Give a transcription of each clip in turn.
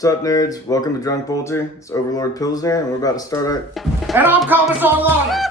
What's up, nerds? Welcome to Drunk Bolter. It's Overlord Pilsner, and we're about to start our... And I'm Commissar Lager!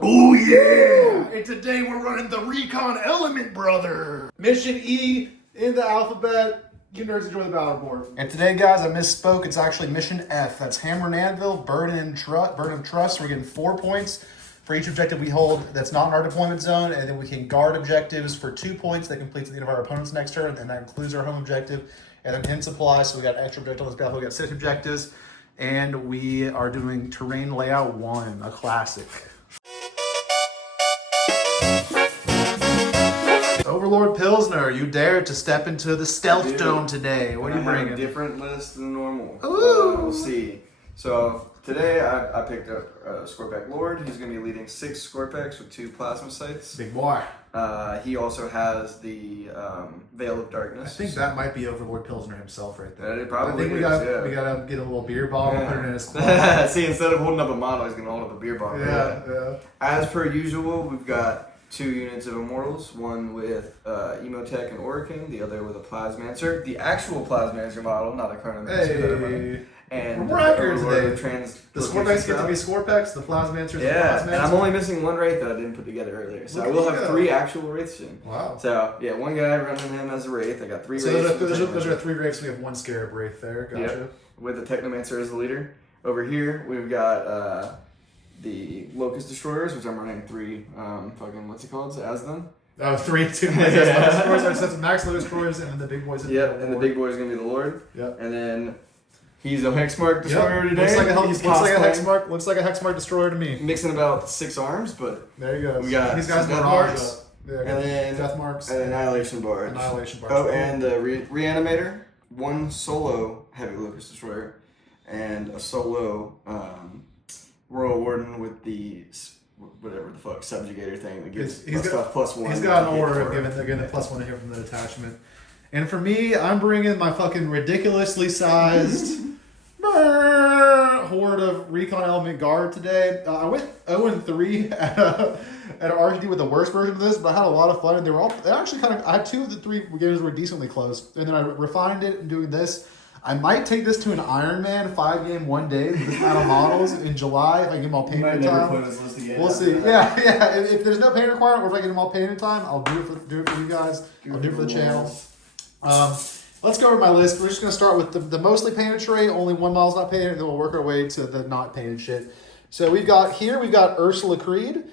Oh yeah! And today we're running the Recon Element, brother! Mission E in the alphabet. You nerds enjoy the battle board. And today, guys, I misspoke. It's actually Mission F. That's Hammer and Anvil, Burden of Trust. We're getting 4 points for each objective we hold that's not in our deployment zone, and then we can guard objectives for 2 points that completes at the end of our opponent's next turn, and that includes our home objective. And then in supply, so we got extra objective on this battle. We got 6 objectives, and we are doing Terrain Layout 1, a classic. Overlord Pilsner, you dared to step into the stealth dome today. What are you bringing? A different list than normal. Ooh. We'll see. So today I picked up Scorpack Lord. He's going to be leading 6 Scorpacks with 2 plasma sights. Big boy. He also has the Veil of Darkness. I think that might be Overlord Pilsner himself right there. It probably I think we gotta get a little beer bottle and put it in his squad. See, instead of holding up a model, he's going to hold up a beer bottle. Yeah. As per usual, we've got 2 units of Immortals, one with Emotech and Orican, the other with a Plasmancer. The actual Plasmancer model, not a Chronomancer. And we're accurate today. The Scorpacks get to be Scorpacks, the Plasmancers and I'm only missing 1 Wraith that I didn't put together earlier. So I will have 3 actual Wraiths soon. Wow. So, yeah, 1 guy running him as a Wraith. I got 3 Wraiths. So those are 3 Wraiths. We have 1 Scarab Wraith there. Gotcha. Yep. With the Technomancer as the leader. Over here, we've got the Locust Destroyers, which I'm running 3, what's it called? As them. Oh, 3, 2 Destroyers. Our sets of Max Locust Destroyers, and then the big boys. And the big boy is going to be the Lord. Yep. And then he's a Hexmark Destroyer today. Looks like a Hexmark Destroyer to me. Mixing about 6 arms, but there you go. We got these guys Death Marks. And then Death Marks. And Annihilation Barge. Oh, and the Reanimator. 1 solo Heavy Locust Destroyer. And a solo Royal Warden with the whatever the fuck subjugator thing that gives stuff +1. He's got an order of giving the +1 here from the detachment. And for me, I'm bringing my fucking ridiculously sized horde of Recon Element Guard today. I went 0-3 at RGD with the worst version of this, but I had a lot of fun, and I had 2 of the 3 games were decently close, and then I refined it in doing this. I might take this to an Ironman 5-game 1 day with this amount of models in July if I get them all painted in time. We'll see. Yeah. If there's no paint requirement, or if I get them all painted in time, I'll do it for you guys. I'll do it for the channel. Let's go over my list. We're just going to start with the mostly painted tray. Only 1 model's not painted, and then we'll work our way to the not painted shit. So we've got Ursula Creed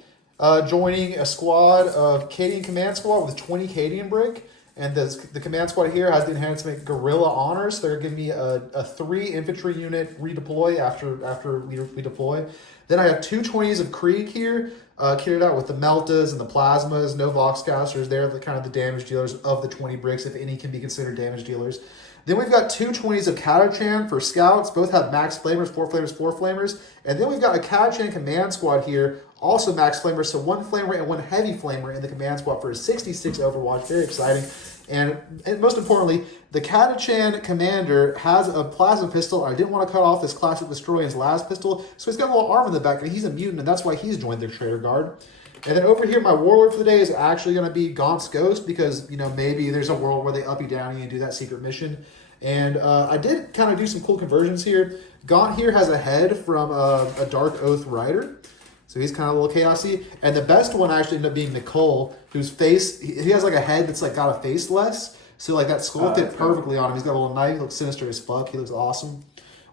joining a squad of Cadian Command Squad with 20 Cadian brick. And the command squad here has the enhancement Guerrilla Honors. They're giving me a 3 infantry unit redeploy after we deploy. Then I have 2 20s of Krieg here, kitted out with the Meltas and the Plasmas. No Voxcasters. They're kind of the damage dealers of the 20 bricks, if any can be considered damage dealers. Then we've got 2 20s of Catachan for scouts. Both have max flamers, 4 flamers, 4 flamers. And then we've got a Catachan command squad here, also max flamers, so 1 flamer and 1 heavy flamer in the command squad for a 66 Overwatch. Very exciting. And most importantly, the Catachan commander has a plasma pistol. I didn't want to cut off this classic Destroy his last pistol, so he's got a little arm in the back, and he's a mutant, and that's why he's joined the Traitor Guard. And then over here, my warlord for the day is actually going to be Gaunt's Ghost, because, maybe there's a world where they uppy downy and do that secret mission. And I did kind of do some cool conversions here. Gaunt here has a head from a Dark Oath Rider. So he's kind of a little chaosy. And the best one actually ended up being Nicole, whose face, he has like a head that's like got a face less. So like that skull fit perfectly on him. He's got a little knife. He looks sinister as fuck. He looks awesome.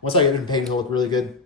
Once I get him painted, he'll look really good.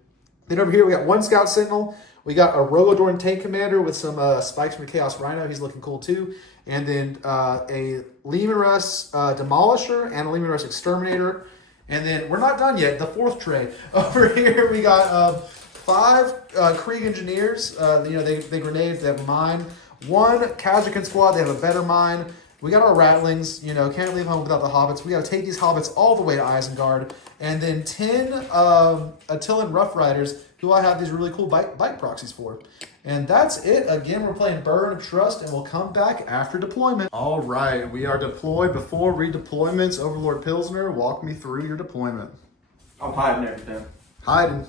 Then over here, we got 1 Scout Sentinel. We got a Rogodorn Tank Commander with some spikes from the Chaos Rhino. He's looking cool too. And then a Leman-Russ Demolisher and a Leman-Russ Exterminator. And then we're not done yet. The 4th tray. Over here, we got 5 Krieg Engineers. They grenade. They have a mine. 1 Kazakin squad. They have a better mine. We got our Rattlings. Can't leave home without the Hobbits. We got to take these Hobbits all the way to Isengard. And then 10 Attilan Rough Riders, who I have these really cool bike proxies for. And that's it. Again, we're playing Burden of Trust, and we'll come back after deployment. All right, we are deployed before redeployments. Overlord Pilsner, walk me through your deployment. I'm hiding everything. Hiding.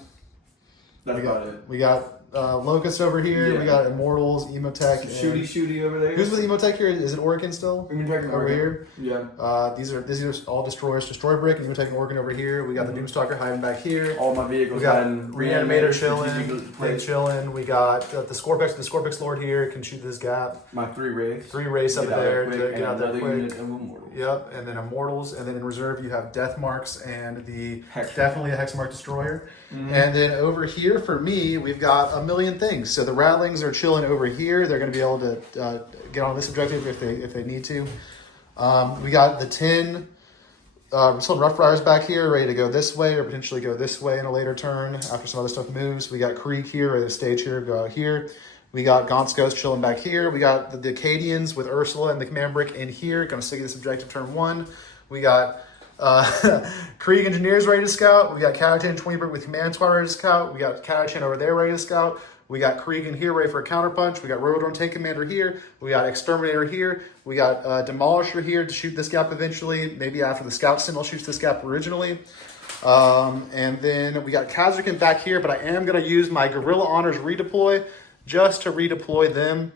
That's about it. We got Locust over here. Yeah. We got Immortals, Emotech. Shooty over there. Who's with Emotech here? Is it Orkin still? Emotech over here. Yeah. These are all destroyers. Destroy Brick and Emotech and Orkin over here. We got the Doomstalker hiding back here. All my vehicles. We got Reanimator chilling. We got the Scorpix. The Scorpix Lord here can shoot this gap. My 3 Wraiths. 3 Wraiths up there to get out there quick. Unit of Immortals. Yep, and then Immortals, and then in reserve you have Death Marks and the Hex. definitely a Hexmark Destroyer. Mm-hmm. And then over here for me, we've got a million things. So the Rattlings are chilling over here. They're going to be able to get on this objective if they need to. We got the 10 some Rough Riders back here, ready to go this way or potentially go this way in a later turn after some other stuff moves. We got Krieg here, ready to stage here, go out here. We got Gaunt's Ghost chilling back here. We got the Acadians with Ursula and the Command Brick in here. Going to stick this objective turn 1. We got Krieg Engineers ready to scout. We got Catachan 20 Brick with Command Squad ready to scout. We got Catachan over there ready to scout. We got Krieg in here ready for a counterpunch. We got Rodorn Tank Commander here. We got Exterminator here. We got Demolisher here to shoot this gap eventually. Maybe after the Scout Sentinel shoots this gap originally. And then we got Kazarkin back here, but I am going to use my Guerrilla Honors redeploy just to redeploy them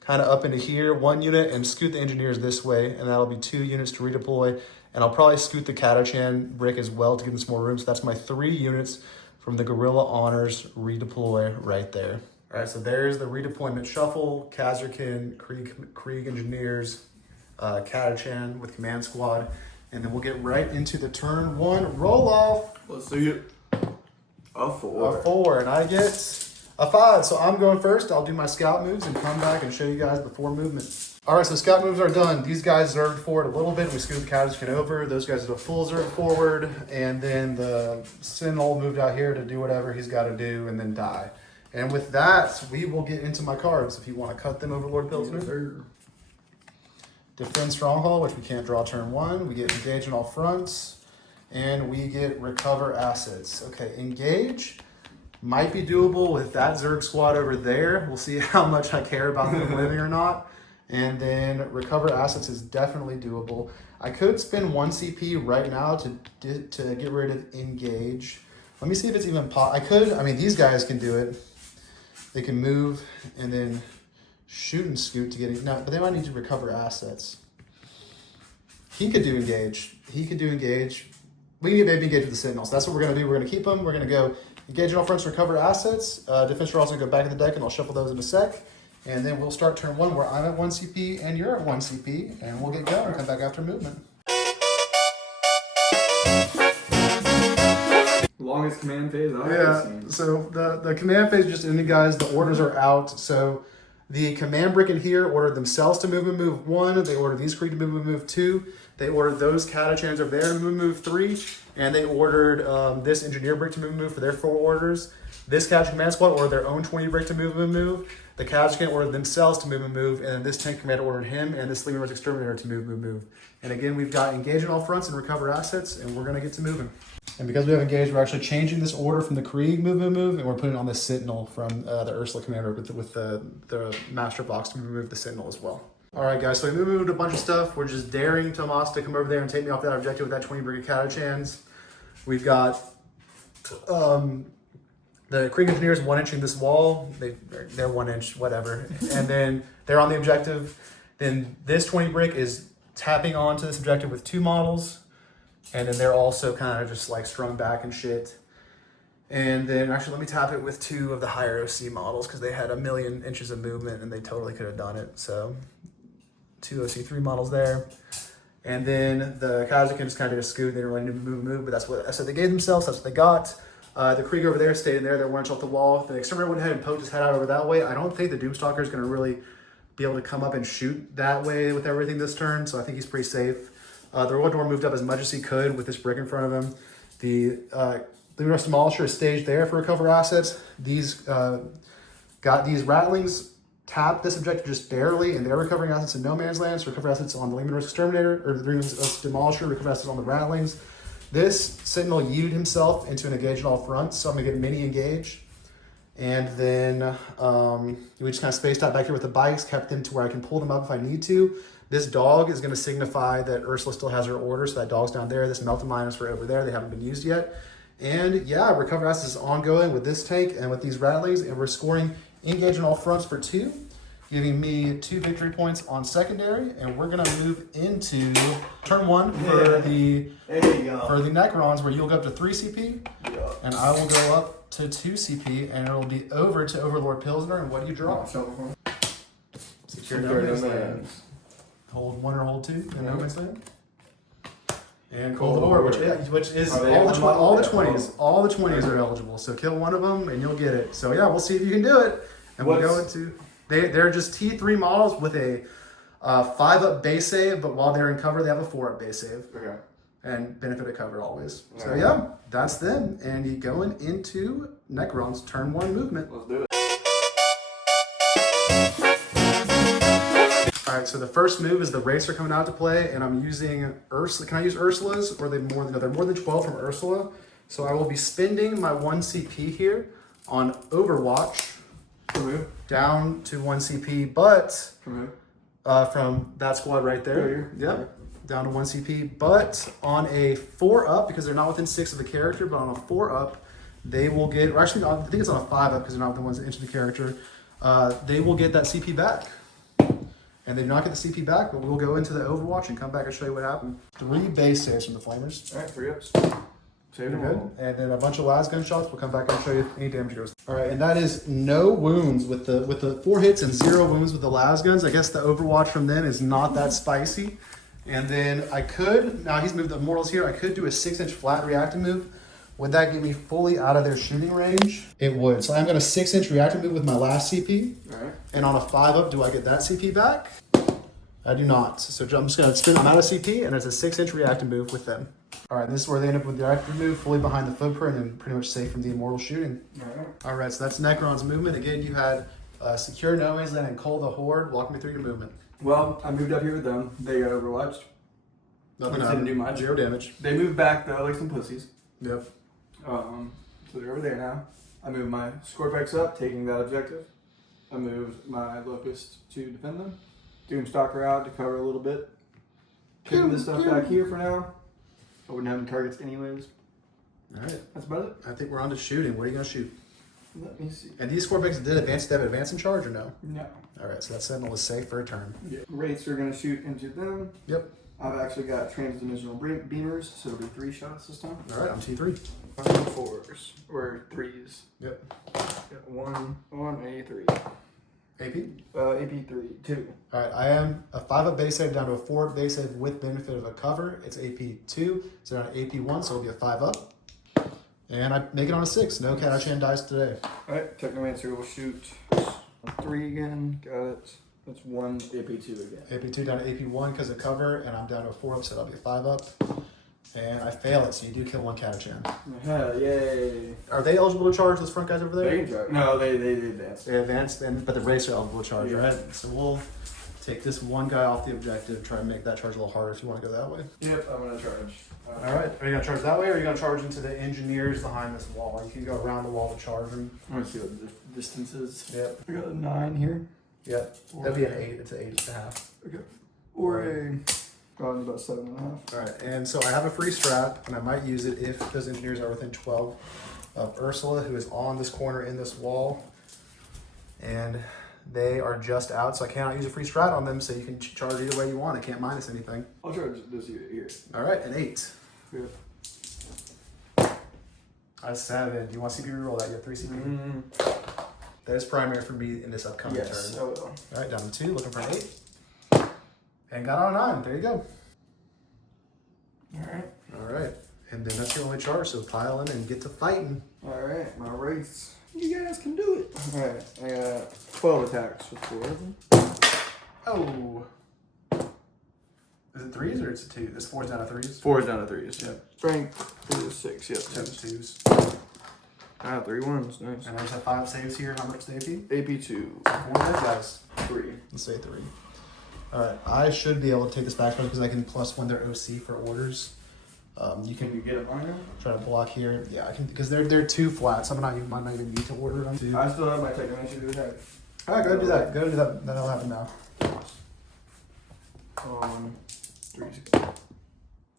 kind of up into here, 1 unit, and scoot the Engineers this way, and that'll be 2 units to redeploy. And I'll probably scoot the Catachan Brick as well to give them some more room. So that's my 3 units from the Guerrilla Honors redeploy right there. All right, so there's the redeployment shuffle. Kazarkin, Krieg Engineers, Catachan with Command Squad. And then we'll get right into the turn 1 roll-off. Let's see it. A 4. A 4, and I get a 5. So I'm going first. I'll do my scout moves and come back and show you guys before movement. All right, so scout moves are done. These guys zerged forward a little bit. We scoot the Catachan over. Those guys did a full zerg forward. And then the Sentinel moved out here to do whatever he's got to do and then die. And with that, we will get into my cards if you want to cut them, Overlord Pilsner. Defend Stronghold, which we can't draw turn 1. We get Engage on all fronts. And we get Recover Assets. Okay, Engage might be doable with that Zerg squad over there. We'll see how much I care about them living or not. And then Recover Assets is definitely doable. I could spend 1 CP right now to get rid of Engage. Let me see if it's even I mean, these guys can do it. They can move and then shoot and scoot to get it. No, but they might need to recover assets. He could do Engage. We can get maybe Engage with the Sentinels. That's what we're going to do. We're going to keep them. We're going to go Engage on all fronts, recover assets. Defense are also going to go back in the deck, and I'll shuffle those in a sec. And then we'll start turn 1 where I'm at 1 CP and you're at 1 CP, and we'll get going and come back after movement. Longest command phase I've ever seen. So the command phase just ended, guys. The orders are out. So the command brick in here ordered themselves to move and move 1. They ordered these Krieg to move and move 2. They ordered those Catachans over there to move and move 3. And they ordered this engineer brick to move and move for their 4 orders. This Catachan command squad ordered their own 20 brick to move and move. The Catachan ordered themselves to move and move, and then this tank commander ordered him and this Legion Exterminator to move. And again, we've got Engage on all fronts and recover assets, and we're going to get to moving. And because we have Engaged, we're actually changing this order from the Krieg move, and we're putting it on the Sentinel from the Ursula commander with the Master Box to move the Sentinel as well. All right, guys, so we moved a bunch of stuff. We're just daring Tomas to come over there and take me off that objective with that 20 Brigade Catachans. We've got the Krieg Engineers 1-inching this wall. They're 1 inch, whatever. And then they're on the objective. Then this 20 brick is tapping onto this objective with 2 models. And then they're also kind of just like strung back and shit. And then actually let me tap it with 2 of the higher OC models because they had 1 million inches of movement and they totally could have done it. So 2 OC3 models there. And then the Kazakh just kind of did a scoot. They didn't really need to move, but that's what they gave themselves. That's what they got. The Krieg over there stayed in there. They're 1 inch off the wall. The Exterminator went ahead and poked his head out over that way. I don't think the Doomstalker is going to really be able to come up and shoot that way with everything this turn, so I think he's pretty safe. The Royal Door moved up as much as he could with this brick in front of him. The Rust Demolisher is staged there for recover assets. These got these Rattlings tap this objective just barely, and they're recovering assets in no man's land. So recover assets on the Legion Exterminator, or the Demolisher, recover assets on the Rattlings. This Sentinel yeeted himself into an Engage on all fronts, so I'm going to get mini Engage. And then we just kind of spaced out back here with the bikes, kept them to where I can pull them up if I need to. This dog is going to signify that Ursula still has her order, so that dog's down there. This Melt and Mine is for over there. They haven't been used yet. And yeah, Recover Assets is ongoing with this tank and with these Rattlings, and we're scoring engage on all fronts for 2, giving me 2 victory points on secondary, and we're gonna move into turn 1 for the Necrons, where you'll go up to 3 CP, and I will go up to 2 CP, and it'll be over to Overlord Pilsner. And what do you draw? Secure no man's land. Hold 1 or hold 2 in no man's land. And Cold War, which is all the 20s are eligible. So kill one of them and you'll get it. So yeah, we'll see if you can do it. And we'll go into they're just T3 models with a 5-up base save, but while they're in cover, they have a 4-up base save. Okay. And benefit of cover always. So yeah, that's them. And you going into Necrons turn 1 movement. Let's do it. Alright, so the first move is the Racer coming out to play, and I'm using Ursula. Can I use Ursula's? Or are they more than, no, they're more than 12 from Ursula. So I will be spending my 1 CP here on Overwatch down to 1 CP, but from that squad right there. Yep. Down to 1 CP, but on a 4-up, because they're not within 6 of the character, but on a 4-up, they will get, or actually, I think it's on a 5-up because they're not the ones that enter the character. They will get that CP back. And they do not get the CP back, but we'll go into the Overwatch and come back and show you what happened. 3 base saves from the Flamers. Alright, 3 ups. Save them good. And then a bunch of las gunshots. We'll come back and show you any damage goes. Alright, and that is no wounds with the 4 hits and 0 wounds with the las guns. I guess the Overwatch from then is not that spicy. And then I could, now he's moved the Immortals here, I could do a 6-inch flat reactive move. Would that get me fully out of their shooting range? It would. So I'm going to 6-inch reactive move with my last CP. Alright. And on a 5-up, do I get that CP back? I do not. So I'm just going to spin them out of CP, and it's a 6-inch reactive move with them. Alright, this is where they end up with the reactive move, fully behind the footprint and pretty much safe from the Immortal shooting. Alright, so that's Necron's movement. Again, you had Secure No Man's Land and Cull the Horde. Walk me through your movement. Well, I moved up here with them. They got overwatched. Nothing didn't do much. 0 damage. They moved back though, like some pussies. Yep. So they're over there now. I moved my Scorpex up, taking that objective. I moved my Locust to defend them. Doomstalker out to cover a little bit. Putting this stuff back here for now. I wouldn't have any targets anyways. Alright. That's about it. I think we're on to shooting. What are you going to shoot? Let me see. And these Scorpex did advance, they have advance in charge or no? No. Alright, so that Sentinel is safe for a turn. Yeah. Wraiths are going to shoot into them. Yep. I've actually got transdimensional beamers, so it'll be 3 shots this time. Alright, I'm T3. 4s or 3s. Yep. Got 1 on A3. AP? AP3, 2. Alright, I am a 5-up base save down to a 4-up base save with benefit of a cover. It's AP2, so down to AP1, so it'll be a 5-up. And I make it on a 6. No Catachan dice today. Alright, Technomancer will shoot 3 again. Got it. That's 1 AP2 again. AP2 down to AP1 because of cover, and I'm down to a 4-up, so that'll be a 5-up. And I fail it, so you do kill 1 Catachan. Yay. Are they eligible to charge, those front guys over there? They can charge. No, they advance. They advanced, but the Wraiths are eligible to charge, right? So we'll take this one guy off the objective, try to make that charge a little harder if you want to go that way. Yep, I'm going to charge. Alright, are you going to charge that way, or are you going to charge into the engineers behind this wall? You can go around the wall to charge them. I'm going to see what the distance is. Yep. I got a 9 here. Yep. That'd be an 8. It's an 8.5. Okay. Or a... God, about 7.5. Alright, and so I have a free strap, and I might use it if those engineers are within 12 of Ursula, who is on this corner in this wall. And they are just out, so I cannot use a free strat on them, so you can charge either way you want. I can't minus anything. I'll charge this here. Alright, an 8. Good. That's 7. Do you want CP reroll that? You have 3 CP. That is primary for me in this upcoming turn. Yes, I will. Alright, down to 2, looking for an 8. And got on a 9. There you go. Alright. And then that's your only charge, so pile in and get to fighting. Alright, my Wraiths. You guys can do it. Alright, I got 12 attacks with 4 of them. Oh. Is it 3s or it's a 2? This 4's down to 3s? 4's down to 3s, yep. Strength is 6, yep. 2 2s. Ah, 3 1s, nice. And I just have 5 saves here. How much the AP? AP2. 4 dead guys. 3. Let's say 3. Alright, I should be able to take this back because I can +1 their OC for orders. You Can can you get it on now? try to block here. Yeah, I can because they're 2 flats. You might not even need to order them. I still have my Technomancer to attack. Alright, go do that. Go do that. That'll happen now. 3.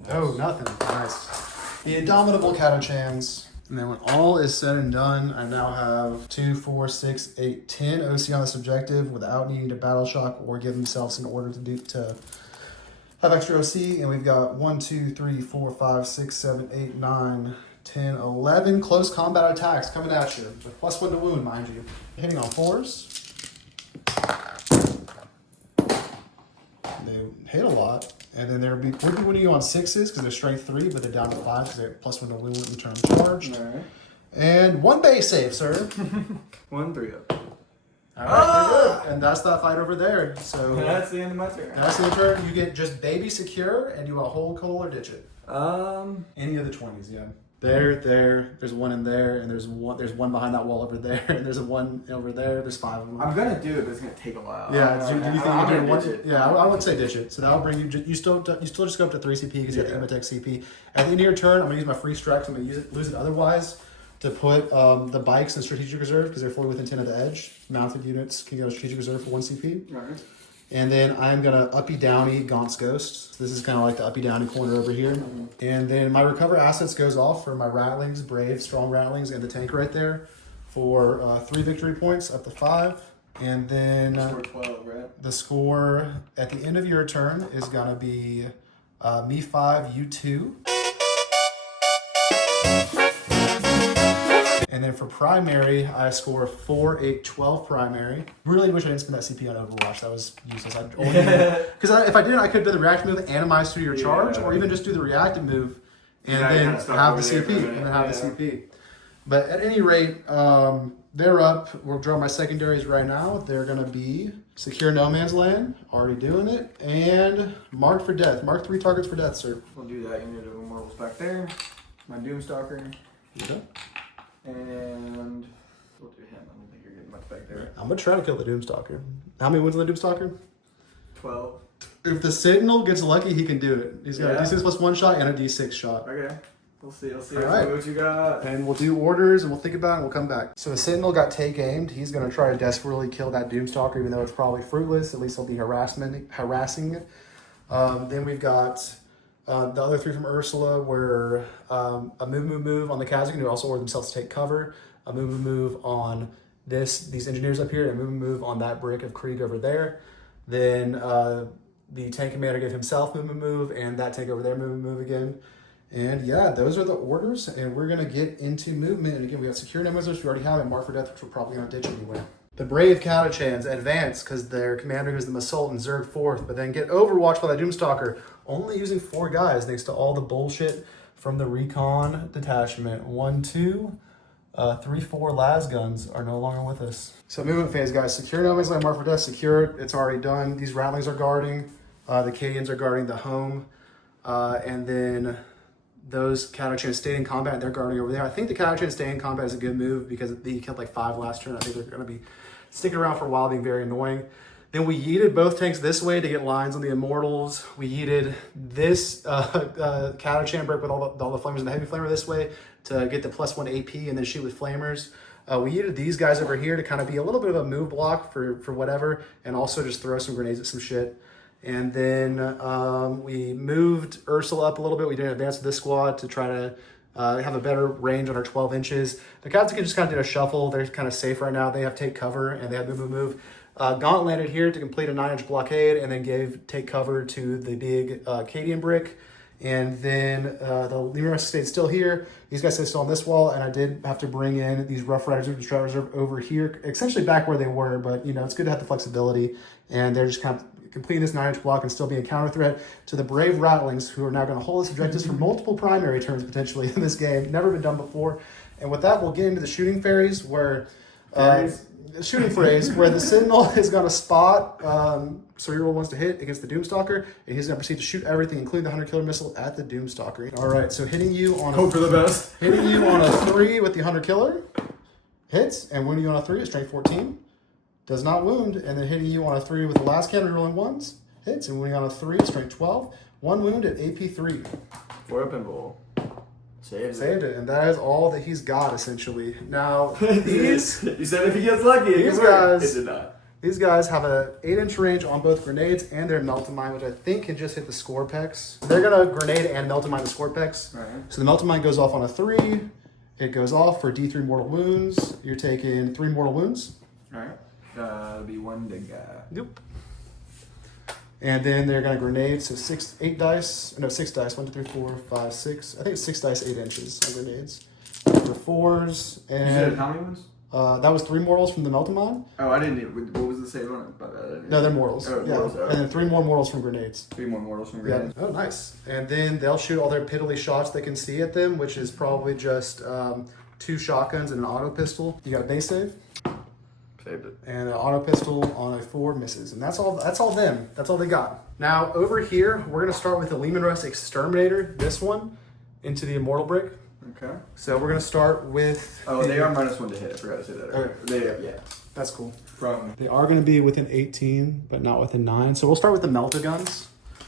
Oh, nothing. Nice. The indomitable Catachans. And then when all is said and done, I now have 2, 4, 6, 8, 10 OC on this objective without needing to battle shock or give themselves an order to have extra OC. And we've got 1, 2, 3, 4, 5, 6, 7, 8, 9, 10, 11 close combat attacks coming at you with +1 to wound, mind you. Hitting on 4s. They hit a lot. And then there would be winning you on 6s because they're strength 3, but they're down to 5 because they're +1 to wound when you turn charged. All right. And 1 base save, sir. 1 3 up. All right, good. And that's that fight over there. So That's the end of my turn. that's the turn. You get just baby secure, and you want to hold coal or ditch it. Any of the 20s, yeah. There's one in there, and there's one behind that wall over there, and there's one over there. There's 5 of them. I'm gonna do it, but it's gonna take a while. Yeah, do you think I'm you gonna can ditch it. Yeah, I would say ditch it. So that'll bring you. You still just go up to 3 CP because you have the Imatech CP. At the end of your turn, I'm gonna use my free strikes. I'm gonna lose it otherwise to put the bikes in strategic reserve because they're fully within 10 of the edge. Mounted units can go to strategic reserve for 1 CP. Right. And then I'm gonna uppy downy Gaunt's Ghost. So this is kind of like the uppy downy corner over here. Mm-hmm. And then my recover assets goes off for my rattlings, brave, strong rattlings, and the tank right there for 3 victory points up to 5. And then Score 12, right? the score at the end of your turn is gonna be me 5, you 2. And then for primary, I score 4, 8, 12 primary. Really wish I didn't spend that CP on Overwatch. That was useless. Because if I didn't, I could do the react move, animize through your charge, or even just do the reactive move and then have the CP. But at any rate, they're up. We'll draw my secondaries right now. They're going to be Secure No Man's Land, already doing it, and Marked for Death. Mark 3 targets for death, sir. We'll do that unit of Immortals back there. My Doomstalker. Okay. And we'll do him. I don't think you're getting much back there. I'm going to try to kill the Doomstalker. How many wounds on the Doomstalker? 12. If the Sentinel gets lucky, he can do it. He's got a D6 plus 1 shot and a D6 shot. Okay. We'll see. All right. What you got. And we'll do orders and we'll think about it and we'll come back. So the Sentinel got take aimed. He's going to try to desperately kill that Doomstalker, even though it's probably fruitless. At least he'll be harassing it. Then we've got the other 3 from Ursula, where a move on the Kazakh who also order themselves to take cover, a move on these engineers up here, and a move on that brick of Krieg over there. Then the tank commander gave himself move, and that tank over there move again. And yeah, those are the orders, and we're gonna get into movement. And again, we got secure numbers, which we already have, and Mark for Death, which we're probably gonna ditch anyway. The brave Catachans advance because their commander goes the Massault and Zerg 4th, but then get overwatched by the Doomstalker, only using 4 guys thanks to all the bullshit from the recon detachment. 1, 2, 3, 4 las guns are no longer with us. So movement phase, guys. Secure No Man's Land, Mark for Death, secure it. It's already done. These rattlings are guarding. The Cadians are guarding the home. And then those Catachans stay in combat. They're guarding over there. I think the Catachans stay in combat is a good move because they killed like 5 last turn. I think they're going to be sticking around for a while, being very annoying. Then we yeeted both tanks this way to get lines on the Immortals. We yeeted this Catachan brick with all the flamers and the heavy flamer this way to get the +1 AP and then shoot with flamers. We yeeted these guys over here to kind of be a little bit of a move block for whatever, and also just throw some grenades at some shit. And then we moved Ursula up a little bit. We didn't advance with this squad to try to have a better range on our 12 inches. The Kazakhs just kind of did a shuffle. They're kind of safe right now. They have take cover and they have move. Gaunt landed here to complete a 9-inch blockade and then take cover to the big Cadian brick. And then the rest stayed still here. These guys stayed still on this wall, and I did have to bring in these Rough Riders of the Strat Reserve over here, essentially back where they were, but it's good to have the flexibility. And they're just kind of completing this 9-inch block and still being a counter threat to the brave Rattlings, who are now going to hold this objectives for multiple primary turns potentially in this game. Never been done before. And with that, we'll get into the shooting fairies, where shooting phrase where the Sentinel is going to spot Cerebral wants to hit against the Doomstalker, and he's going to proceed to shoot everything, including the 100 killer missile at the Doomstalker. All right, so hitting you on Hope for the best. Hitting you on a 3 with the 100 killer hits, and wounding you on a 3 is strength 14. Does not wound, and then hitting you on a 3 with the last cannon rolling 1s hits, and wounding on a 3 strength 12. 1 wound at AP 3. 4 up and roll. Saved it, and that is all that he's got essentially. Now these you said if he gets lucky, these guys, it did not. These guys have a 8-inch range on both grenades and their melt-a-mine, which I think can just hit the Scorpex. They're gonna grenade and melt-a-mine the Scorpex. Right. So the melt-a-mine goes off on a 3. It goes off for D3 mortal wounds. You're taking 3 mortal wounds. All right. It'll be 1 big guy. Yep. And then they're gonna grenade, so 6 dice. 1, 2, 3, 4, 5, 6. I think it's 6 dice, 8 inches on grenades. For 4s, and You said how many ones? that was 3 mortals from the melt-a-mine. Oh, I didn't. What was the save on it? No, they're mortals. Oh, yeah. mortals, oh. And then 3 more mortals from grenades. 3 more mortals from Yeah. grenades. Oh, nice. And then they'll shoot all their piddly shots they can see at them, which is probably just 2 shotguns and an auto pistol. You got a base save. Saved it. And an auto pistol on a 4 misses. And that's all them. That's all they got. Now, over here, we're going to start with the Lehman Russ Exterminator, this one, into the Immortal Brick. Okay. So we're going to start with... Oh, they are -1 to hit. I forgot to say that earlier. They are, yeah. That's cool. From... They are going to be within 18, but not within 9. So we'll start with the Melta-Guns.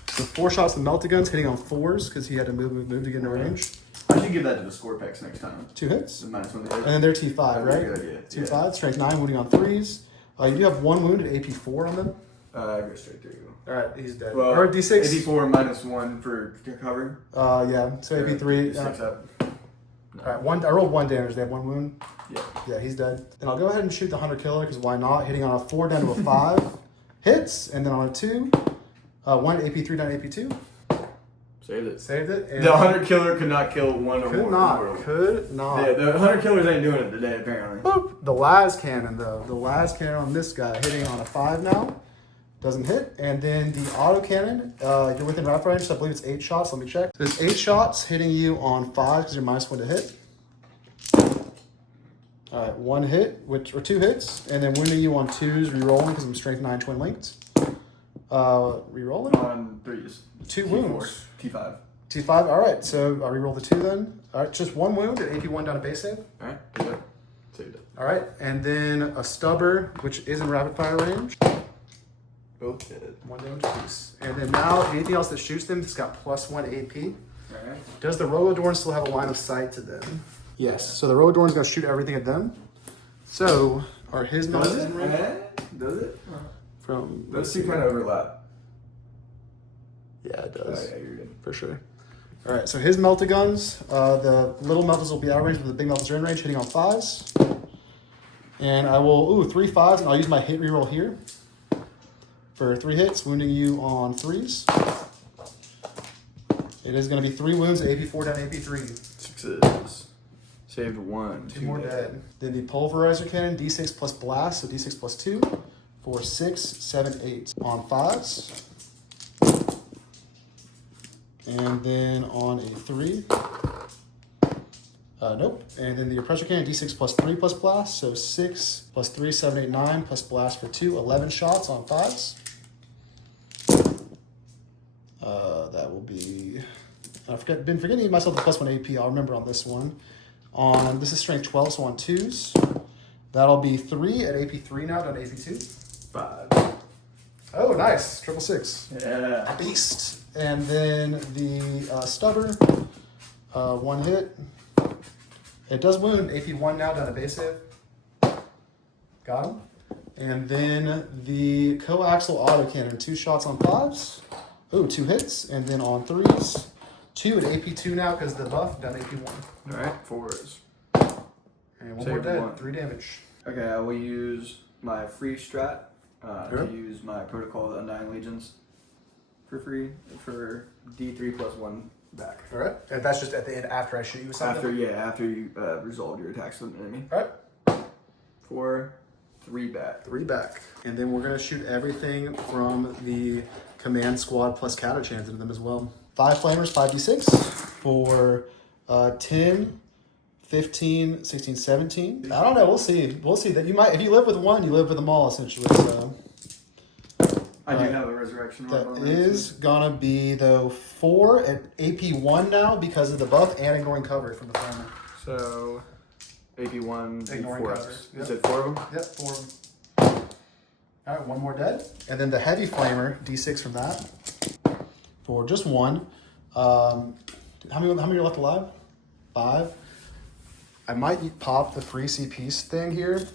So 4 shots with Melta-Guns hitting on 4s because he had to move to get into range. I should give that to the Scorpex next time. 2 hits. The -1 to hit. And then they're T5, That's a right? good idea. 2 Yeah. 5, strength 9, wounding on 3s. You do have 1 wound at AP4 on them. I go straight through. All right, he's dead. Well, or D6. AP4 -1 for cover. Yeah, so AP3. 6 up. All right, I rolled 1 damage. They have 1 wound. Yeah. Yeah, he's dead. And I'll go ahead and shoot the Hunter Killer because why not? Hitting on a 4 down to a 5. Hits, and then on a 2. 1 AP3 down to AP2. Saved it. Saved it. And The Hunter Killer could not kill 1 or more. could not. Could not. Yeah, the Hunter Killers ain't doing it today, apparently. Boop. The Las Cannon, though. The Las Cannon on this guy hitting on a 5 now. Doesn't hit. And then the Auto Cannon, you're within rapid range, so I believe it's 8 shots. Let me check. So it's 8 shots hitting you on 5 because you're -1 to hit. All right, 1 hit, or 2 hits, and then wounding you on 2s, re-rolling because I'm strength 9 twin linked. Re-rolling? On 3s. 2 T4. wounds. T5. T5, all right, so I'll re-roll the 2 then. All right, just 1 wound at AP1 down to base save. Alright, good job. Saved it. All right, and then a stubber, which is in rapid fire range. Both hit it. 1 damage apiece. And then now, anything else that shoots them, it's got +1 AP. Alright. Does the Rhododorn still have a line of sight to them? Yes, so the Rhododorn's gonna shoot everything at them. So, are his Does noses it? in range? Does it? From Those two kind of overlap. Yeah, it Oh, does. yeah, you're good. For sure. All right, so his Melta-Guns, the little Meltas will be out of range, but the big Meltas are in range, hitting on 5s. And I will, 3 5s, and I'll use my hit reroll here for 3 hits, wounding you on 3s. It is going to be 3 wounds, AP4 down to AP3. 6s. Saved 1. 2 more dead. Then the Pulverizer Cannon, D6 plus Blast, so D6 plus 2 for 6, 7, 8 on 5s. And then on a 3. Nope. And then the Oppressor Cannon, D6 plus 3 plus Blast. So 6 plus 3, 7, 8, 9 plus Blast for 2. 11 shots on 5s. That will be... I've been forgetting myself the +1 AP. I'll remember on this one. This is strength 12, so on 2s. That'll be 3 at AP3 now, down to AP2. 5. Oh, nice. 666. Yeah. A beast. And then the stubber, 1 hit. It does wound. AP1 now, down to base save. Got him. And then the coaxial autocannon, 2 shots on 5s. Oh, 2 hits. And then on 3s, 2 at AP2 now because the buff, down to AP1. Alright, 4s. And 1 more Saved dead, 1. 3 damage. Okay, I will use my free strat Sure. to use my Protocol of the Undying Legions for free for D3 plus 1 back. All right. And that's just at the end after I shoot you with something? After you resolve your attacks with an enemy. All right. For 3 back. 3 back. And then we're going to shoot everything from the command squad plus Catachans into them as well. 5 flamers, 5d6 for 10, 15, 16, 17. I don't know. We'll see. We'll see. That you might, if you live with 1, you live with them all, essentially. So I do have a resurrection. that on is going to be, though, 4 at AP1 now because of the buff and ignoring cover from the flamer. So, AP1, Ignoring 4 cover. ups. Yep. You said 4 of them? Yep, 4 of them. All right, 1 more dead. And then the heavy flamer, D6 from that for just 1. How many are left alive? 5. I might pop the free CP thing here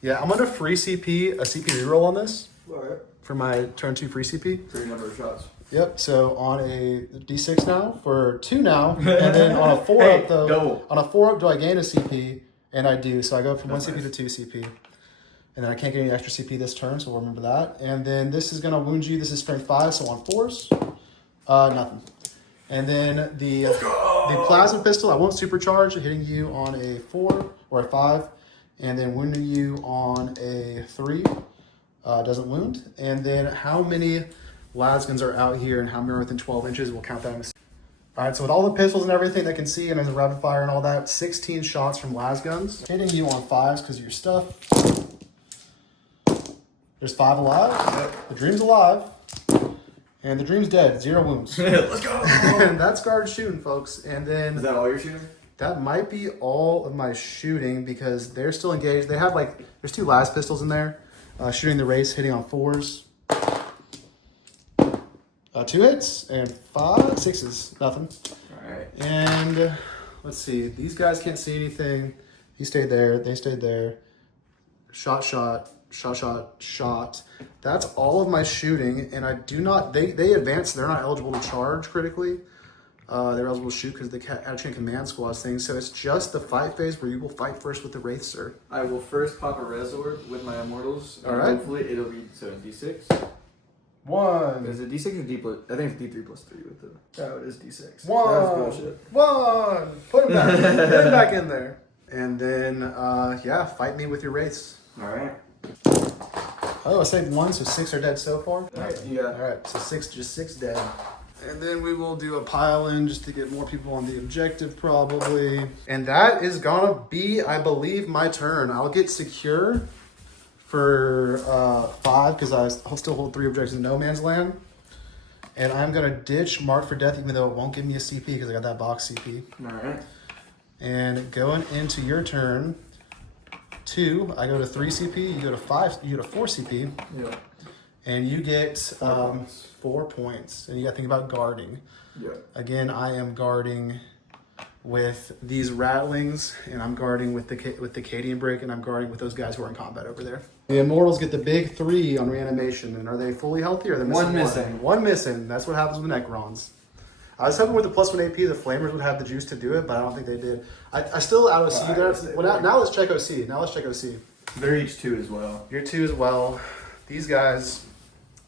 Yeah, I'm gonna free CP a CP reroll on this Alright. for my turn 2 free CP. Three number of shots. Yep. So on a D6 now for 2 now, and then on a 4 up though. Double. On a 4 up, do I gain a CP? And I do. So I go from 1 CP nice. to 2 CP. And then I can't get any extra CP this turn, so we'll remember that. And then this is gonna wound you. This is strength 5, so on 4s, nothing. And then the plasma pistol, I won't supercharge, hitting you on a 4 or a 5, and then wounding you on a 3, doesn't wound. And then how many lasguns are out here and how many are within 12 inches, we'll count that in a. All right, so with all the pistols and everything they can see and as a rapid fire and all that, 16 shots from lasguns. Hitting you on 5s because of your stuff. There's 5 alive. The Dream's alive. And the Dream's dead. 0 wounds. Let's go! And that's guard shooting, folks. And then Is that all you're shooting? that might be all of my shooting because they're still engaged. They have there's 2 las pistols in there. Shooting the race, hitting on 4s. 2 hits and 5 6s. Nothing. Alright. And let's see. These guys can't see anything. He stayed there. They stayed there. Shot. That's all of my shooting, and I do not. They advance. They're not eligible to charge critically. They're eligible to shoot because they actually command squads things. So it's just the fight phase where you will fight first with the Wraith, sir. I will first pop a res orb with my immortals. All right. Hopefully it'll be D6. 1. Is it D6 or D plus? I think it's D3 plus 3 with the. Oh, it is D6. 1. That was bullshit. 1. Put him back. Put him back in there. And then yeah, fight me with your Wraiths. Alright. Oh, I saved 1, so 6 are dead so far. Alright, you got. All right, so 6 dead. And then we will do a pile in just to get more people on the objective probably. And that is gonna be, I believe, my turn. I'll get secure for 5 because I'll still hold 3 objectives in no man's land. And I'm gonna ditch Mark for Death even though it won't give me a CP because I got that box CP. Alright. And going into your turn 2, I go to 3 CP, you go to 5, you go to 4 CP. Yeah. And you get 4 points. 4 points. And you got to think about guarding. Yeah. Again, I am guarding with these rattlings, and I'm guarding with the Cadian break, and I'm guarding with those guys who are in combat over there. The Immortals get the big 3 on reanimation, and are they fully healthy or are they missing 1 missing? 1 missing. That's what happens with Necrons. I was hoping with the +1 AP, the Flamers would have the juice to do it, but I don't think they did. I still out of C there. Well, now let's check OC. They're each 2 as well. You're 2 as well. These guys.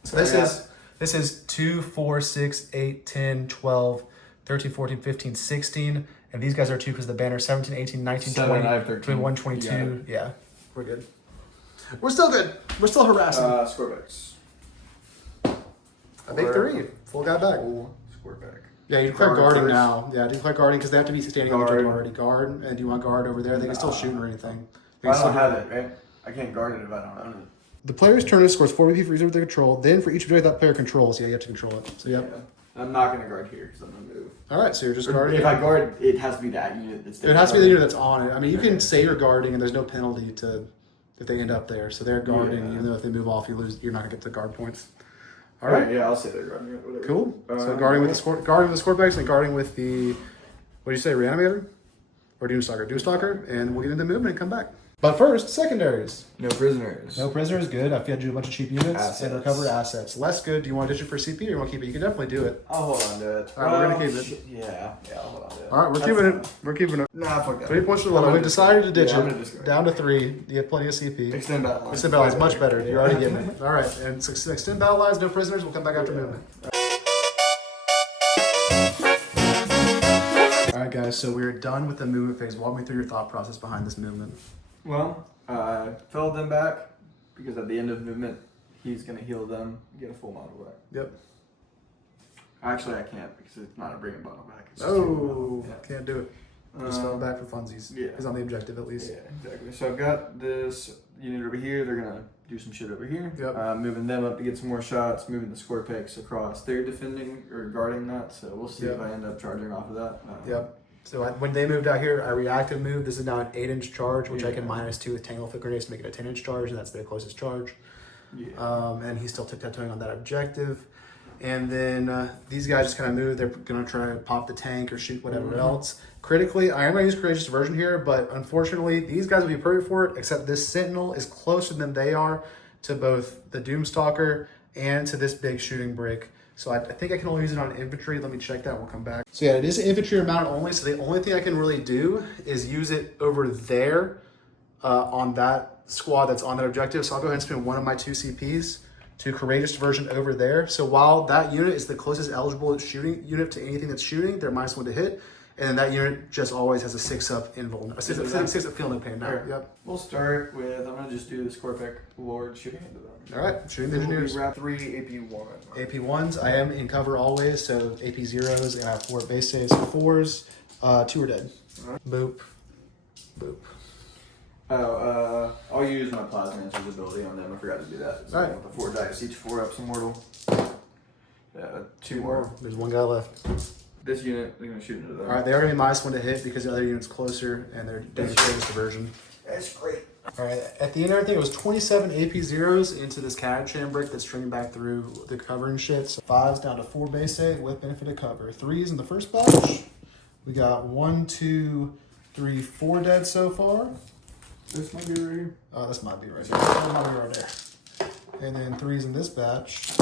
So this is 2, 4, 6, 8, 10, 12, 13, 14, 15, 16. And these guys are 2 because the banner 17, 18, 19, 7, 20, I have 13. 21, 22. Yeah, we're good. We're still good. We're still harassing. Scorebacks. A big 3. Full guy back. Full scoreback. Yeah, you declare Guard guarding first. now. Yeah, declare guarding because they have to be standing on the Guard. turn already. Guard, and do you want guard over there? They can still shoot or anything. They I can don't still- have it, right? I can't guard it if I don't own it. The player's turn scores 4 BP for each of their control. Then for each objective that player controls, yeah, you have to control it. So yeah. I'm not going to guard here because I'm going to move. All right, so you're just guarding. If I guard, it has to be that unit that's there. It has to be the unit that's on it. I mean, you can say you're guarding, and there's no penalty to if they end up there. So they're guarding, Yeah. even though if they move off, you lose. You're not gonna get the guard points. All All right, right, yeah, I'll say they're guarding it. Whatever. cool. So guarding with the score backs and guarding with the what do you say, reanimator or doomstalker? Doomstalker, and we'll get into movement and come back. But first, secondaries. No prisoners. No prisoners, good. I fed you a bunch of cheap units and Assets. recover assets. Less good. Do you want to ditch it for CP or you want to keep it? You can definitely do it. I'll hold on to it. All right, we're gonna keep it. shit, Yeah, I'll hold on to it. All right, we're That's keeping it. fine. We're keeping it. Nah, fuck that. 3 points to I'm the gonna We decided to ditch yeah, I'm gonna it. discard. Down to 3. You have plenty of CP. Extend battle lines. Extend battle lines, much better. You're already getting it. All right, and so extend battle lines, no prisoners. We'll come back after movement. All right, guys. So we're done with the movement phase. Walk me through your thought process behind this movement. Well, fell them back because at the end of movement, he's gonna heal them, get a full model back. Yep. Actually, I can't because it's not a bring a bottle back. It's just heal them. Oh, Yeah. can't do it. Just fell back for funsies. yeah. He's on the objective at least. Yeah, exactly. So I've got this unit over here. They're gonna do some shit over here. Yep. Moving them up to get some more shots. Moving the score picks across. They're defending or guarding that. So we'll see Yep. if I end up charging off of that. Yep. So when they moved out here, I reactive moved. This is now an 8-inch charge, which I can Yeah. -2 with Tangle Foot Grenades to make it a 10-inch charge, and that's their closest charge. Yeah. And he's still tic-tac-toeing on that objective. And then these guys just kind of move. They're going to try to pop the tank or shoot whatever else. Critically, I am going to use Courageous Diversion here, but unfortunately, these guys will be perfect for it, except this Sentinel is closer than they are to both the Doomstalker and to this big shooting brick. So I think I can only use it on infantry. Let me check that. We'll come back. So yeah, it is infantry mount only. So the only thing I can really do is use it over there on that squad that's on that objective. So I'll go ahead and spend one of my 2 CPs to Courageous Diversion over there. So while that unit is the closest eligible shooting unit to anything that's shooting, they're -1 to hit. And that unit just always has a 6-up invuln. A 6-up feel no pain now. Sure. Yep. We'll start with, I'm going to just do the Scorpic Lord shooting into them. All right, shooting the engineers. Wrap 3 AP1. AP1s, I am in cover always, so AP0s, and I have 4 base saves, 4s, 2 are dead. Boop, boop. Oh, I'll use my Plasma Answer's ability on them. I forgot to do that. So All right. the 4 dice, each 4-ups immortal. 2 more. There's 1 guy left. This unit, they're going to shoot into them. All right, they are going to be -1 to hit because the other unit's closer, and they're doing Courageous Diversion. That's great. All right, at the end of everything, it was 27 AP0s into this Catachan brick that's stringing back through the covering shit. So 5s down to 4 base save with benefit of cover. 3s in the first batch. We got 1, 2, 3, 4 dead so far. This might be right here. Oh, this might be right there. That might be right there. And then 3s in this batch.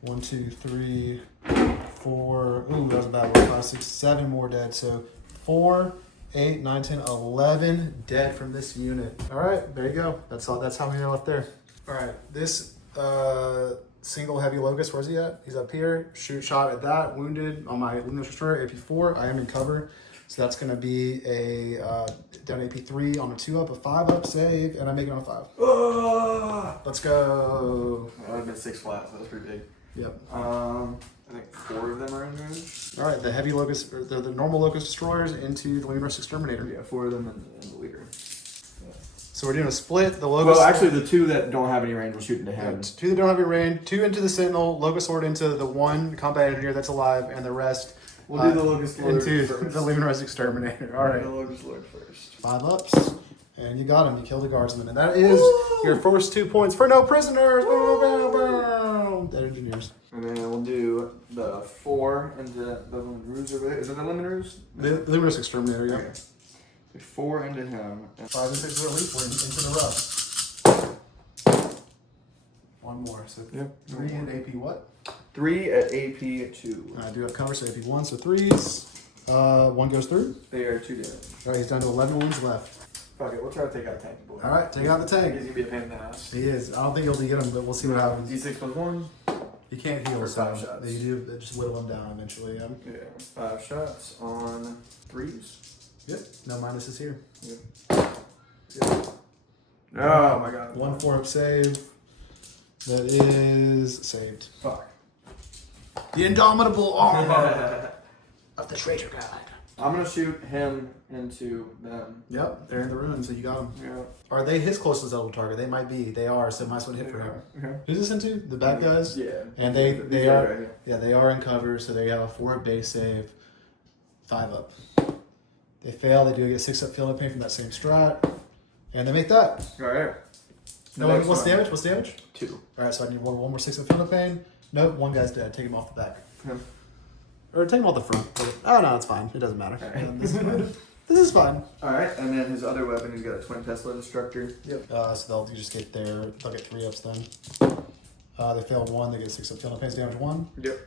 1, 2, 3, 4. Ooh, that was a bad one. 5, 6, 7 more dead. So 4, 8, 9, 10, 11 dead from this unit. All right, there you go. That's all. That's how many are left there. All right, this single heavy locust, where's he at? He's up here. Shoot shot at that. Wounded on my Luminous Destroyer, AP4. I am in cover. So that's going to be a down AP3 on a 2-up, a 5-up save, and I make it on a 5. Oh! Let's go. That would have been 6 flat, so that's pretty big. Yep. I think 4 of them are in range. All right, the heavy locust, or the normal locust destroyers into the Luminous Exterminator. Yeah, 4 of them and the leader. So we're doing a split. The locust. Well, actually, the 2 that don't have any range will shoot into him. 2 that don't have any range, 2 into the Sentinel, Locust Lord into the 1 combat engineer that's alive, and the rest We'll do the Locust Lord into first. the Luminous Exterminator. All right, The Locust Lord first. 5 ups, and you got him. You killed the guardsman, and that is your first 2 points for no prisoners. Dead engineers. And then we'll do the 4 into the Ruse over there. Is it the Lemon Ruse? The Luminous Exterminator. Yeah. Okay. 4 into him. 5 and 6 are elite. We're into the rough. 1 more. So Yep. 3 and AP what? 3 at AP2. I do have cover, so AP1, so 3s. 1 goes through. They are 2 damage. All right, he's down to 11 wounds left. Fuck it, we'll try to take out Tank Boy. All right, take out the tank. He's gonna be a pain in the ass. He is. I don't think he'll get him, but we'll see what happens. D6 plus 1. You can't heal, For so 5 shots. you do just whittle him down eventually. Yeah. Yeah, 5 shots on 3s. Yep. No minuses here. Oh my god. 1 4-up save. That is saved. Fuck. The indomitable armor of the traitor god. I'm gonna shoot him into them. Yep, they're in the ruins, so you got them. Yeah. Are they his closest eligible target? They might be. They are, so might as well hit for him. Okay. Who's this into? The bad guys? Yeah. And they These guys are right here. yeah, they are in cover, so they have a 4 base save, 5 up. They fail, they do get 6 up field of pain from that same strat. And they make that. Alright. No, what's damage? What's damage? 2. Alright, so I need one more 6 up field of pain. Nope, 1 guy's dead. Take him off the back. Him. Or take him off the front. Oh no, it's fine. It doesn't matter. Alright. This is fine. This is fine. Alright, and then his other weapon, he's got a Twin Tesla Destructor. Yep. So they'll just get they'll get 3 ups then. They fail 1, they get 6 up field of pain, damage 1. Yep.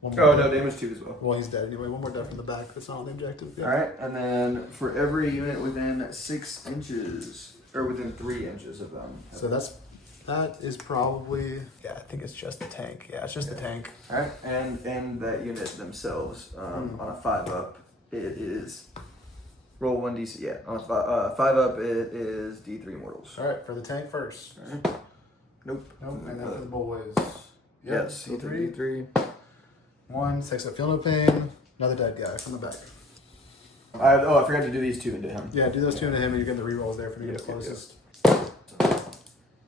1 more. Oh no, damage 2 as well. Well, he's dead anyway. 1 more dead from the back. That's not on the objective. Yep. Alright, and then for every unit within 6 inches, or within 3 inches of them. So that is probably I think it's just the tank. Yeah, it's just the tank. Alright, and that unit themselves, on a 5 up, it is roll 1d6. Yeah, on a 5 up, it is D3 mortals. All right, for the tank first. Alright. Nope. Nope. And then for the boys. Yes, D3. D3. 1 6 up feel no pain. Another dead guy from the back. I forgot to do these 2 into him. Yeah, do those 2 into him, and you get the rerolls there for me Yep, the closest.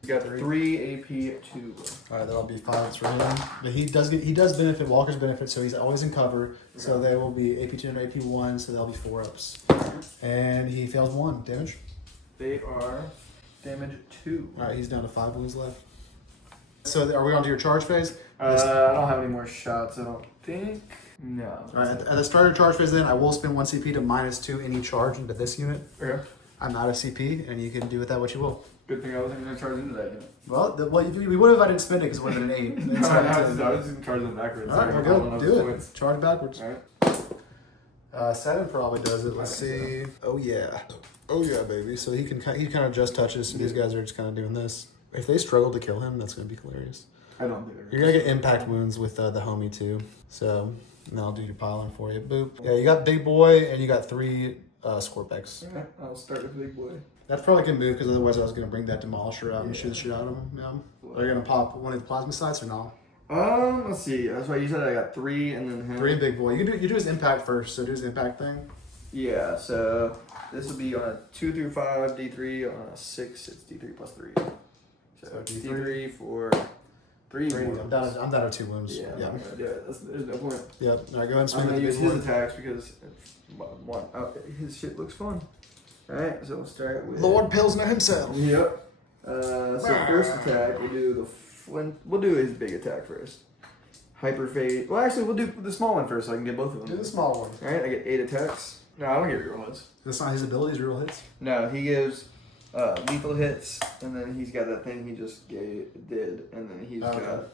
He's got 3 AP2. All right, that'll be 5 for him. But he does benefit Walker's benefit, so he's always in cover. So they will be AP2 and AP1, so they'll be 4 ups. And he fails 1 damage. They are damage 2. All right, he's down to 5 wounds left. So are we on to your charge phase? I don't have any more shots, I don't think. No. All right, at the start of charge phase then, I will spend 1 CP to -2 any charge into this unit. Okay. I'm out of CP, and you can do with that what you will. Good thing I wasn't going to charge into that unit. Well, we would have if I didn't spend it because it would have been an 8. I was just going to charge them backwards. All right, So well, go. Do it. Charge backwards. All right. 7 probably does it. Let's see. Oh, yeah. Oh, yeah, baby. So he kind of just touches. So these guys are just kind of doing this. If they struggle to kill him, that's going to be hilarious. I don't think You're going to get impact wounds with the homie, too. So, now I'll do your piling for you. Boop. Yeah, you got Big Boy, and you got 3 Scorpex. Yeah, I'll start with Big Boy. That's probably a good move, because otherwise I was going to bring that Demolisher out and shoot the shit out of him. Yeah. Are you going to pop one of the plasma sights or no? Let's see. That's why you said I got 3 and then him. 3 Big Boy. You do his impact first, so do his impact thing. Yeah, so this will be on a 2 through 5 D3. On a 6, it's D3 plus 3. So D3 for 3. I'm down to 2 wounds. Yeah, I'm not gonna do it. There's no point. Yep. All right, go ahead and swing I'm with gonna the use big his one. attacks because his shit looks fun. Alright, so we'll start with Lord Pilsner himself. Yep. So first attack, we'll do the flint. We'll do his big attack first. Hyper fade. Well, actually, we'll do the small one first, so I can get both of them. Do the small one. All right, I get 8 attacks. No, I don't get reroll hits. That's not his abilities, real hits. No, he gives lethal hits, and then he's got that thing he just did, and then he's got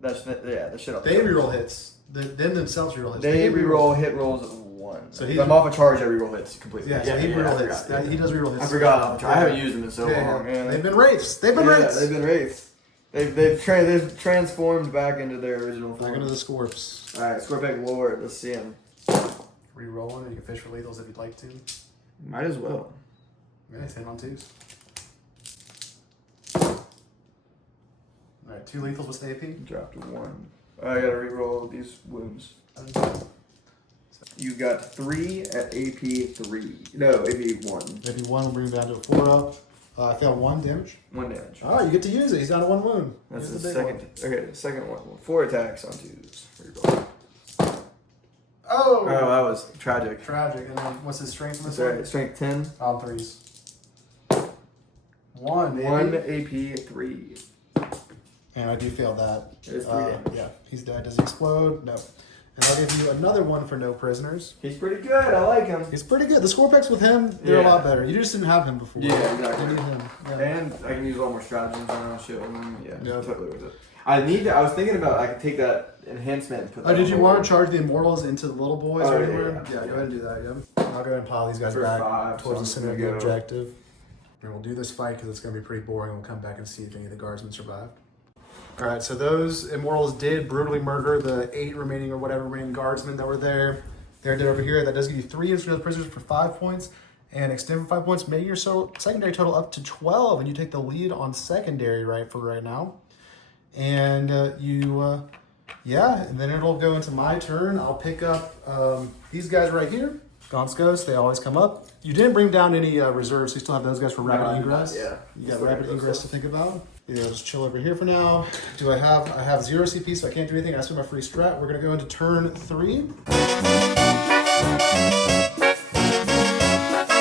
the shit up. They reroll hits. Them themselves reroll hits. They reroll hit rolls of 1. So if I'm off a charge, I reroll hits completely. Yeah, so he reroll hits. He does reroll hits. I forgot. I haven't used them in so long. Yeah. They've been wraiths. They've been wraiths. They've been wraiths. They've transformed back into their original form. Back into the Scorps. All right, Scorpic Lord. Let's see him. Reroll one, and you can fish for lethals if you'd like to. Might as well. Yeah, 10 on 2s. Alright, 2 lethals with AP. Dropped 1. I gotta reroll these wounds. You got 3 at AP 3. No, AP 1. Maybe 1 will bring him down to a 4 up. I failed 1 damage. 1 damage. Alright, you get to use it. He's down to 1 wound. That's Here's the big second. one. Okay, the second one. 4 attacks on 2s. Reroll. Oh! Oh, that was tragic. Tragic. And then what's his strength on this Sorry, one? strength 10. On 3s. 1, baby. 1 AP 3. And I do fail that. It's 3 damage. Yeah, he's dead. Does he explode? No. And I'll give you another 1 for no prisoners. He's pretty good. I like him. He's pretty good. The Scorpex with him, they're a Yeah. lot better. You just didn't have him before. Yeah, exactly. You need him. Yeah. And I can use a lot more stratagems on shit with him. Yeah, Yeah. totally worth it. I was thinking about I could take that enhancement and put that Oh, did you on want to charge the Immortals into the little boys Oh, or yeah, anywhere? yeah. Go ahead and do that, yeah. I'll go ahead and pile these guys For back 5, towards the so I'm center of gonna the go- objective. And we'll do this fight because it's going to be pretty boring. We'll come back and see if any of the guardsmen survived. All right, so those Immortals did brutally murder the 8 remaining or whatever remaining guardsmen that were there. They're dead over here. That does give you 3 instrumental prisoners for 5 points and extend for 5 points, making your secondary total up to 12. And you take the lead on secondary for right now. And and then it'll go into my turn. I'll pick up these guys right here. Gaunt's Ghost, they always come up. You didn't bring down any reserves, so you still have those guys for rapid ingress. Yeah. You got rapid ingress to think about. Yeah, just chill over here for now. I have 0 CP, so I can't do anything. I spend my free strat. We're gonna go into turn 3.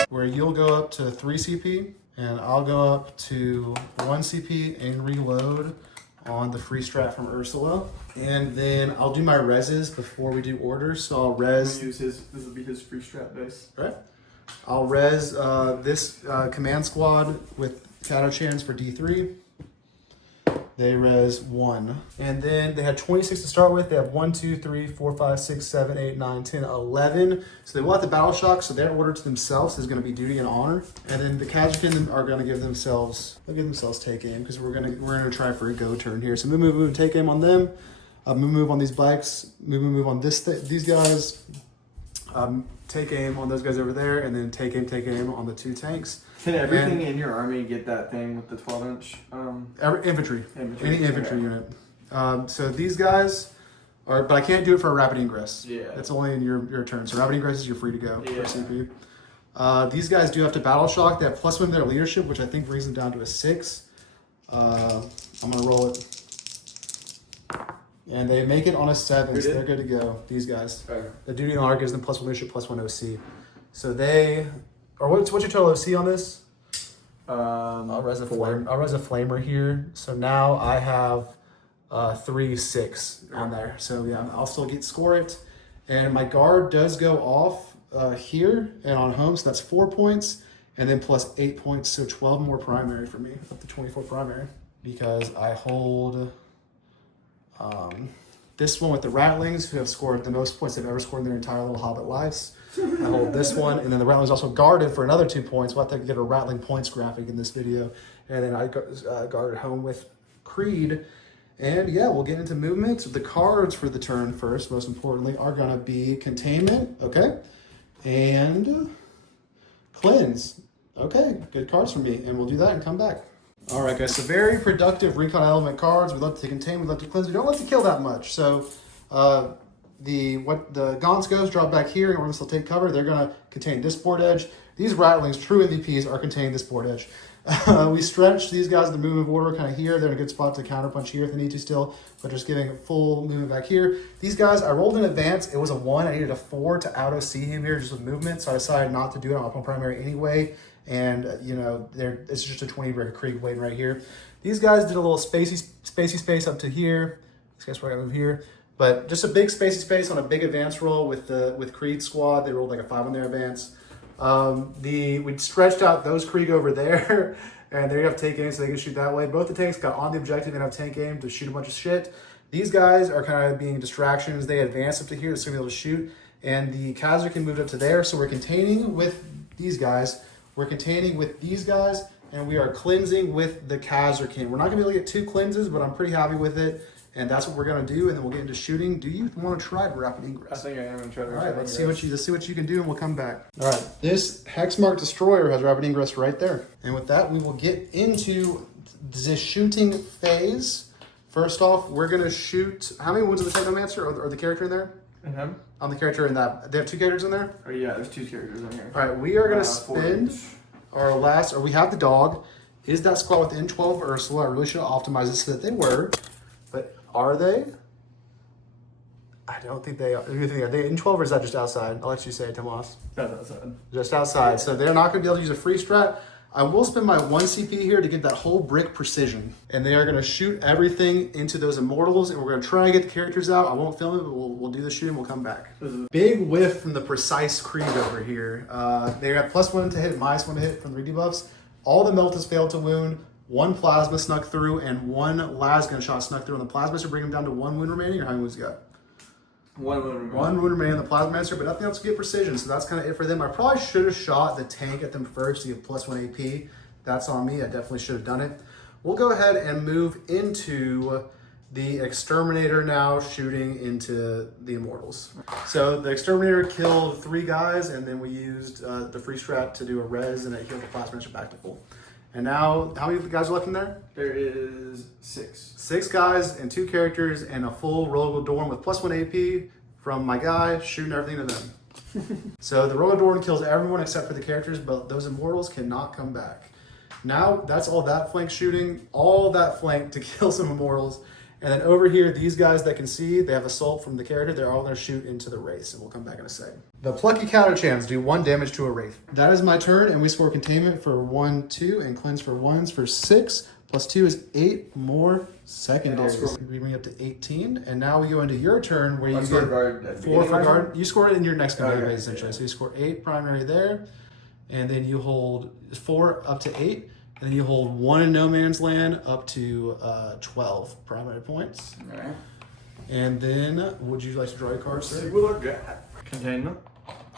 Where you'll go up to 3 CP, and I'll go up to 1 CP and reload on the free strat from Ursula. And then I'll do my reses before we do orders. So I'll res. This will be his free strat base. Right. I'll res this command squad with Shadow Chance for D3. They res 1. And then they had 26 to start with. They have 1, 2, 3, 4, 5, 6, 7, 8, 9, 10, 11. So they will have the battle shock, so their order to themselves is going to be duty and honor. And then the Kazakin are going to give themselves take aim because we're gonna try for a go turn here. So move, take aim on them. Move on these bikes. Move on these guys. Take aim on those guys over there, and then take aim on the 2 tanks. Can everything in your army get that thing with the 12-inch? Infantry. Infantry. Any infantry unit. So these guys are, but I can't do it for a rapid ingress. Yeah. It's only in your turn. So rapid ingresses, you're free to go Yeah. for CP. These guys do have to battle shock. They have +1 to their leadership, which I think brings them down to a 6. I'm gonna roll it. And they make it on a 7, so they're good to go. These guys. Okay. The duty and honor gives them +1 leadership, +1 OC. So they, or what's your total OC on this? I'll res a flamer here. So now I have 3-6 on there. So yeah, I'll still score it. And my guard does go off here and on home, so that's 4 points, and then plus 8 points, so 12 more primary for me, up to 24 primary. Because I hold this one with the Rattlings, who have scored the most points they've ever scored in their entire little Hobbit lives. I hold this one, and then the Rattling's also guarded for another 2 points. We'll have to get a Rattling points graphic in this video. And then I guarded home with Creed. And yeah, we'll get into movement. The cards for the turn first, most importantly, are gonna be Containment, okay? And Cleanse. Okay, good cards for me. And we'll do that and come back. All right, guys, so very productive recon element cards. We love to contain, we love to cleanse. We don't like to kill that much. So the Gaunt's Ghosts drop back here, and we're gonna still take cover. They're gonna contain this board edge. These Rattlings, true MVPs, are containing this board edge. We stretch these guys in the movement order kind of here. They're in a good spot to counterpunch here if they need to still, but just giving full movement back here. These guys, I rolled in advance. It was a 1. I needed a 4 to auto-see him here just with movement, so I decided not to do it on my primary anyway. And, you know, it's just a 20 brick Krieg waiting right here. These guys did a little spacey space up to here. These guys probably gotta move here. But just a big spacey space on a big advance roll with Krieg squad. They rolled like a 5 on their advance. We stretched out those Krieg over there, and they have tank aim so they can shoot that way. Both the tanks got on the objective and have tank aim to shoot a bunch of shit. These guys are kind of being distractions. They advance up to here so they're able to shoot, and the Khazar moved up to there. So we're containing with these guys. We're containing with these guys, and we are cleansing with the Khazar. We're not gonna be able to get 2 cleanses, but I'm pretty happy with it. And that's what we're gonna do, and then we'll get into shooting. Do you want to try Rapid Ingress? I think I am gonna try to. All right, let's see what you can do, and we'll come back. All right, this Hexmark Destroyer has Rapid Ingress right there. And with that, we will get into the shooting phase. First off, we're gonna shoot. How many wounds of the Technomancer or the character in there? And him? On the character in that. They have 2 characters in there. Oh yeah, there's 2 characters in here. All right, we are gonna spend our last. Or we have the dog. Is that squad within 12 Ursula? I really should have optimized it so that they were, but are they? I don't think they are. Are they in 12 or is that just outside? I'll let you say it, Tomas. That's outside. Just outside. So they're not going to be able to use a free strat. I will spend my 1 CP here to get that whole brick precision. And they are going to shoot everything into those immortals. And we're going to try and get the characters out. I won't film it, but we'll do the shooting. We'll come back. Big whiff from the precise Krieg over here. They have +1 to hit, -1 to hit from the redebuffs. All the Meltas failed to wound. 1 plasma snuck through, and 1 lasgun shot snuck through on the plasma to bring him down to 1 wound remaining. Or how many wounds you got? 1 wound remaining. 1 wound remaining on the plasmaster, but nothing else to get precision. So that's kind of it for them. I probably should have shot the tank at them first to get +1 AP. That's on me. I definitely should have done it. We'll go ahead and move into the Exterminator now, shooting into the Immortals. So the Exterminator killed 3 guys, and then we used the free strat to do a res, and it healed the plasmaster back to full. And now, how many guys are left in there? There is 6. 6 guys and 2 characters and a full Rogodorn with +1 AP from my guy, shooting everything to them. So the Rogodorn kills everyone except for the characters, but those Immortals cannot come back. Now, that's all that flank shooting, all that flank to kill some Immortals. And then over here, these guys that can see, they have Assault from the character. They're all going to shoot into the Wraiths, and we'll come back in a second. The Plucky Counter Champs do 1 damage to a Wraith. That is my turn, and we score Containment for 1, 2, and Cleanse for 1s for 6. +2 is 8 more secondaries. We bring up to 18, and now we go into your turn where you get 4 for guard. You score it in your next command phase, essentially. Yeah. So you score 8 primary there, and then you hold 4 up to 8. And then you hold 1 in No Man's Land up to 12 primary points. All right. And then, would you like to draw your cards? See what I got. Containment.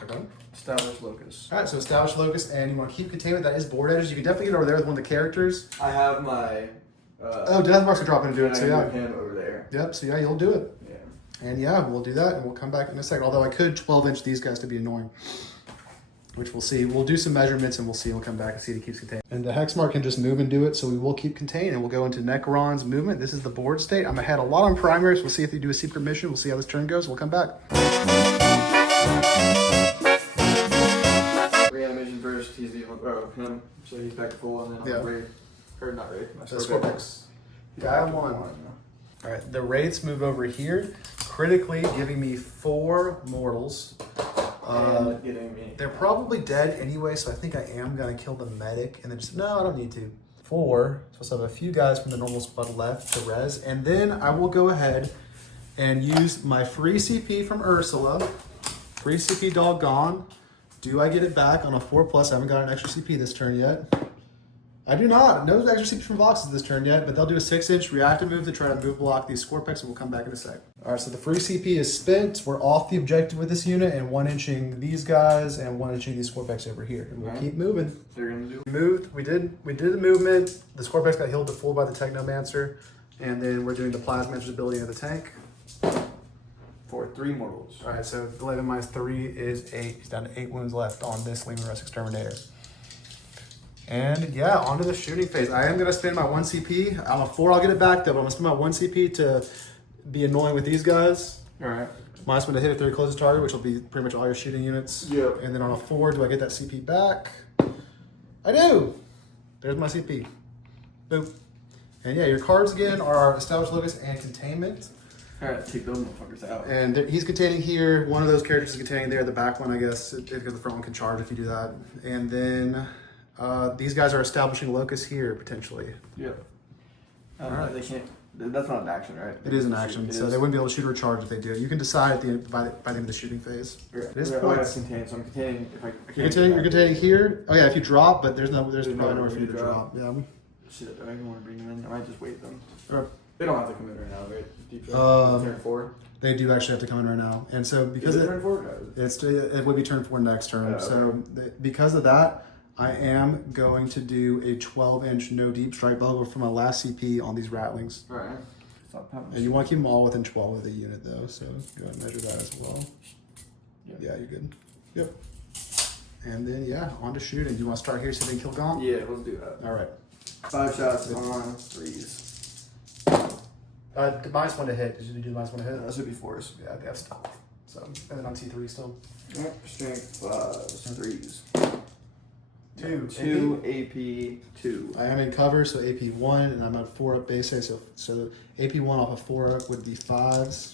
Okay. Establish locus. All right, so establish locus, and you want to keep containment. That is board edges. You can definitely get over there with one of the characters. I have my. Death Marks can drop in and do it. So yeah. Him over there. Yep. So yeah, you'll do it. Yeah. And yeah, we'll do that, and we'll come back in a second. Although I could 12-inch these guys to be annoying. Which we'll see. We'll do some measurements and we'll see. We'll come back and see if it keeps contained. And the Hexmark can just move and do it, so we will keep contained. And we'll go into Necrons movement. This is the board state. I'm ahead a lot on primaries. We'll see if they do a secret mission. We'll see how this turn goes. We'll come back. Reanimation first. He's the him. So he's back to full, and then Yeah. Wraith. Or not Wraith. Scorpix. Guy 1. All right, the Wraiths move over here, critically giving me 4 mortals. And getting me. They're probably dead anyway, so I think I am gonna kill the medic and then just, no, I don't need to. 4, so I have a few guys from the normal squad left to res, and then I will go ahead and use my free CP from Ursula. Free CP dog gone. Do I get it back on a 4+? I haven't got an extra CP this turn yet. I do not. No extra CP from Voxes this turn yet, but they'll do a 6-inch reactive move to try to move block these Scorpex, and we'll come back in a sec. All right, so the free CP is spent. We're off the objective with this unit and 1-inching these guys and 1-inching these Scorpex over here. And we'll keep moving. They're gonna do. Moved. We did the movement. The Scorpex got healed to full by the Technomancer, and then we're doing the Plasmancer's ability of the tank. For 3 mortals. All right, so 11 minus 3 is 8. He's down to 8 wounds left on this Leman Russ Exterminator. And yeah, on to the shooting phase. I am going to spend my 1 CP. On a 4, I'll get it back though, but I'm going to spend my 1 CP to be annoying with these guys. All right. Minus 1 to hit if they're closest target, which will be pretty much all your shooting units. Yep. And then on a 4, do I get that CP back? I do. There's my CP. Boop. And yeah, your cards again are Established Locus and Containment. Alright, take those motherfuckers out. And he's containing here. One of those characters is containing there. The back one, I guess, because the front one can charge if you do that. And then these guys are establishing locus here potentially. Yep. Alright. They can't. That's not an action, right? It is an action, so they wouldn't be able to shoot or charge if they do. You can decide at the end, by the end of the shooting phase. Right. It is I points. contain, so I'm containing. If I You're containing here. Oh yeah, if you drop, but there's probably nowhere nowhere for you to drop. drop. Yeah. Shit, I don't want to bring them in. I might just wait them. Alright. They don't have to come in right now, right? Deep turn 4. They do actually have to come in right now, and so because turn 4, it would be turn 4 next turn. Okay. So because of that, I am going to do a 12-inch no deep strike bubble for my last CP on these Ratlings. All right. And you want to keep them all within 12 of the unit though, so go ahead and measure that as well. Yep. Yeah, you're good. Yep. And then yeah, on to shooting. Do you want to start here so they can kill Gaunt? Yeah, let's do that. All right. 5 shots on 3s. Minus 1 to hit. Did you do minus 1 to hit? That should be 4s. Yeah, they have stealth. So and then on T3 still. Yep. Strength 5s, 3s. 2 AP 2. I am in cover, so AP 1, and I'm at 4 up base. So AP 1 off of 4 up would be 5s.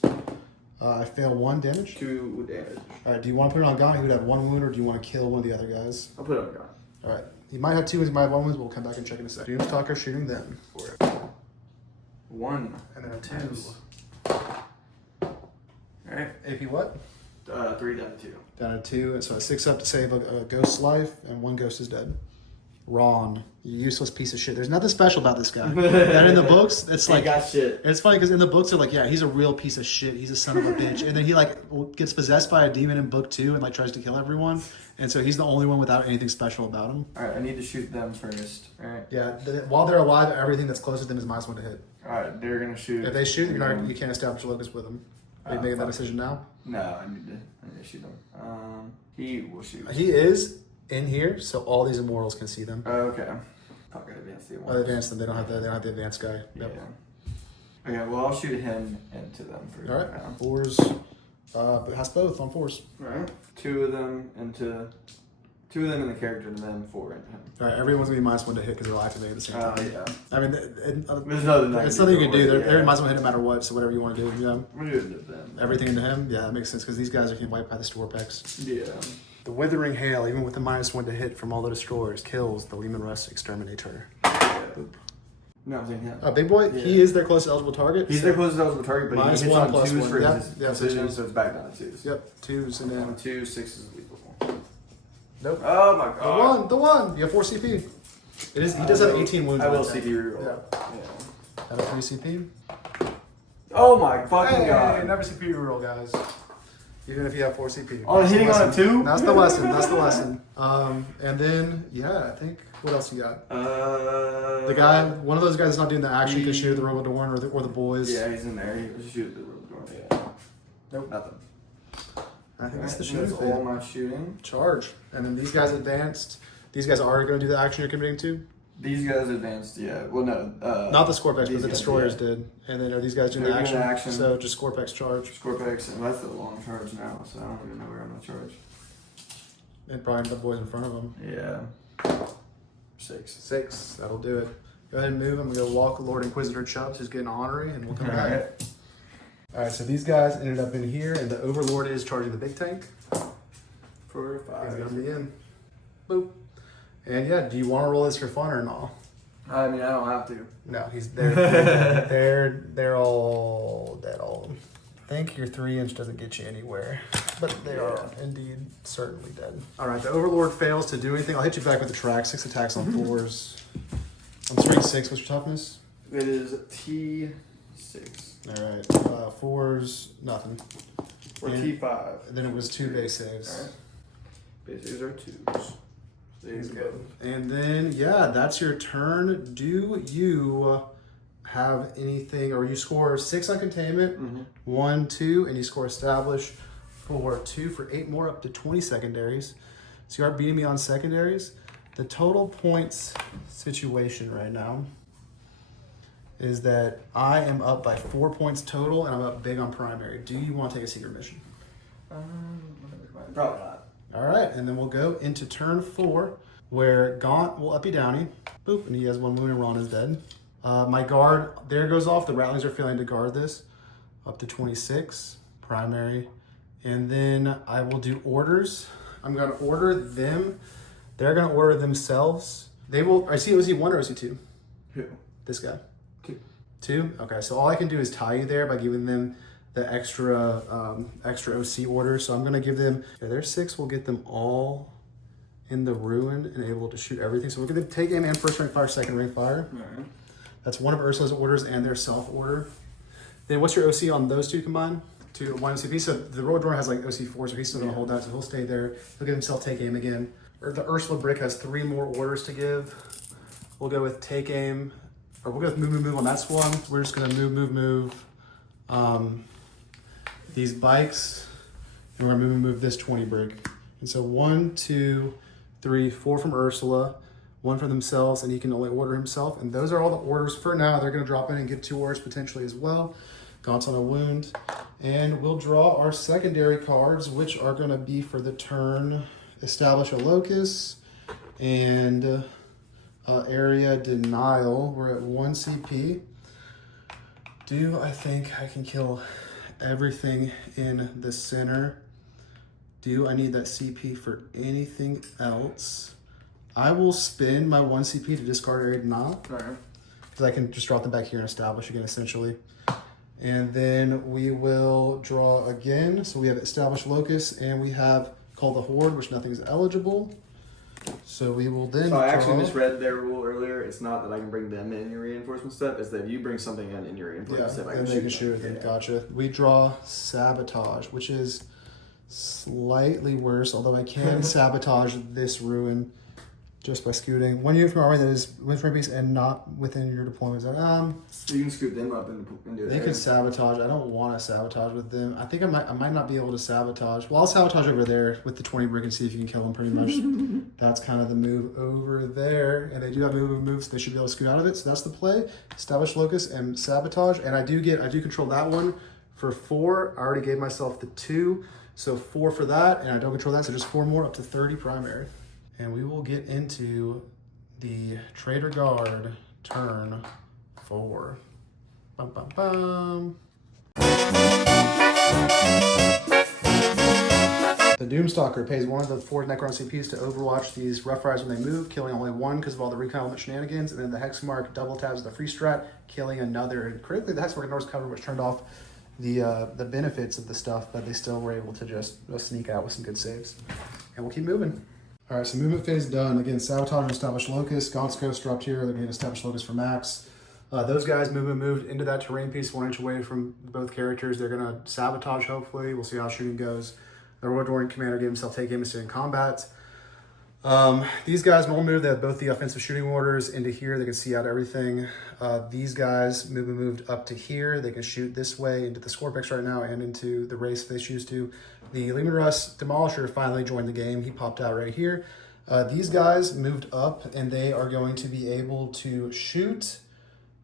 I fail 1 damage. 2 damage. All right. Do you want to put it on Gaunt? He would have 1 wound, or do you want to kill one of the other guys? I'll put it on guard. All right. He might have 2 wounds. He might have 1 wound. We'll come back and check in a second. Doomstalker shooting them. 1. And then a 2. Nice. Alright. AP what? 3 down to 2. Down to 2. And so a 6 up to save a ghost's life, and 1 ghost is dead. Ron, you useless piece of shit. There's nothing special about this guy. And in the books, it's like got shit. It's funny because in the books they're like, yeah, he's a real piece of shit. He's a son of a bitch. And then he like gets possessed by a demon in book 2 and like tries to kill everyone. And so he's the only one without anything special about him. Alright, I need to shoot them first. Alright. Yeah, while they're alive, everything that's closest to them is minus 1 to hit. Alright, they're gonna shoot. If they shoot, you can't establish a locus with them. Are you making that decision now? No, I need to shoot them. He will shoot. He is in here, so all these immortals can see them. Oh, okay. Fuck, I advanced the one. Advance them. They don't have the advanced guy. Yep. Yeah. Okay, well I'll shoot him into them for All right. now. 4s. But it has both on 4s. Alright. 2 of them in the character, and then 4 into him. All right. Everyone's gonna be minus 1 to hit because they're activated at the same time. Yeah. I mean, There's nothing. it's something you can do. They're minus 1 to hit no matter what. So whatever you want to do. Yeah. I'm gonna do it into them. Everything into him. Yeah, that makes sense because these guys are getting wiped by the Storpex. Yeah. The Withering Hail, even with the minus 1 to hit from all the destroyers, kills the Leman Russ Exterminator. No, I'm saying him. Big boy, Yeah. he is their closest eligible target. He's their closest eligible target, but Minus he hits 1 on plus 2s 1. for Yep. his Yep, decision, so so it's back down to 2s. Yep, 2s and then 2, 6 is lethal. nope. Oh my god. The one. You have 4 CP. It is. He does have 18 wounds. I will right CP there. reroll. Yeah. Have a 3 CP. Oh my fucking Hey, god. never CP reroll, guys. Even if you have 4 CP. Oh, That's hitting the on lesson. a 2? That's the lesson. That's the lesson. And then I think what else you got? The guy, one of those guys that's not doing the action can shoot the robot door or the boys. Yeah, he's in there. He was shooting the robot door. Yeah. Nope. Nothing. I think that's the That's shooting. all my shooting. Charge. And then these guys advanced. These guys are already going to do the action you're committing to. These guys advanced, yeah. Well, no. Not the Scorpex, but these the guys, destroyers yeah. did. And then are these guys doing the They're doing action? the action. So just Scorpex charge. Scorpex, and that's the long charge now, so I don't even know where I'm gonna charge. And probably the boys in front of them. Yeah. 6. 6. That'll do it. Go ahead and move. I'm going to go walk Lord Inquisitor Chubbs, who's getting honorary, and we'll come back. Alright, so these guys ended up in here, and the Overlord is charging the big tank. for He's 5. gonna be in. Boop. And yeah, do you want to roll this for fun or not? I mean, I don't have to. No, they're all dead. All of them. I think your 3-inch doesn't get you anywhere, but they are indeed certainly dead. All right, the Overlord fails to do anything. I'll hit you back with the track. 6 attacks on 4s. On strength 6, what's your toughness? It is T6. All right, 4s, nothing. Or And T5. then it was 2 base saves. All right. Base saves are 2s. He's good. And then, yeah, that's your turn. Do you have anything, or you score 6 on containment, 1, 2, and you score establish for 2 for 8 more, up to 20 secondaries. So you are beating me on secondaries. The total points situation right now is that I am up by 4 points total, and I'm up big on primary. Do you want to take a secret mission? Probably not. All right, and then we'll go into turn 4, where Gaunt will uppy downy. Boop, and he has 1 wound and Ron is dead. My guard, there goes off. The Rattlings are failing to guard this. Up to 26, primary. And then I will do orders. I'm going to order them. They're going to order themselves. They will, I see OC1 or OC2? Who? This guy. 2. 2? Okay, so all I can do is tie you there by giving them the extra OC orders. So I'm going to give them, their 6 will get them all in the ruin and able to shoot everything. So we're going to take aim and first rank fire, second rank fire. All right. That's one of Ursula's orders and their self order. Then what's your OC on those 2 combined? 1 OCP. So the Roadrunner has like OC4, so he's still going to hold that. So he'll stay there. He'll get himself take aim again. Or the Ursula Brick has 3 more orders to give. We'll go with take aim, or we'll go with move on that one. We're just going to move. These bikes, and we're going to move this 20 brick. And so 1, 2, 3, 4 from Ursula, 1 for themselves, and he can only order himself. And those are all the orders for now. They're going to drop in and get 2 orders potentially as well. Gaunt's on a wound. And we'll draw our secondary cards, which are going to be for the turn Establish a Locus and Area Denial. We're at 1 CP. I think I can kill everything in the center? I need that CP for anything else? I will spend my 1 CP to discard Area Denial. All right. Because I can just drop them back here and establish again, essentially. And then we will draw again. So we have Establish Locus, and we have Call the Horde, which nothing is eligible. So we will then So I actually misread their rule earlier. It's not that I can bring them in your reinforcement step. It's that if you bring something in your reinforcement step, I can and they can shoot it. Yeah. Gotcha. We draw Sabotage, which is slightly worse, although I can sabotage this ruin just by scooting 1 unit from army that is within piece and not within your deployment zone. You can scoop them up and do it. They can sabotage. I don't want to sabotage with them. I think I might not be able to sabotage. Well, I'll sabotage over there with the 20 brick and see if you can kill them pretty much. That's kind of the move over there. And they do have moves, so they should be able to scoot out of it. So that's the play. Establish Locus and Sabotage. And I do control that one for 4. I already gave myself the 2. So 4 for that, and I don't control that, so just 4 more up to 30 primary. And we will get into the Traitor Guard turn 4. Bum, bum, bum. The Doomstalker pays 1 of the 4 Necron CPs to overwatch these Rough Riders when they move, killing only 1 because of all the recon element shenanigans, and then the Hexmark double tabs the free strat, killing another. And critically, the Hexmark ignores cover, which turned off the benefits of the stuff, but they still were able to just sneak out with some good saves. And we'll keep moving. All right, so movement phase done. Again, Sabotage and Establish Locus. Gaunt's Ghost dropped here. They're going to Establish Locus for max. Those guys moved into that terrain piece 1 inch away from both characters. They're going to Sabotage, hopefully. We'll see how shooting goes. The Roadrunner Commander gave himself take aim instead in combat. These guys will move. They have both the offensive shooting orders into here. They can see out everything. These guys moved up to here. They can shoot this way into the Scorpex right now and into the race if they choose to. The Lehman Russ Demolisher finally joined the game. He popped out right here. These guys moved up, and they are going to be able to shoot.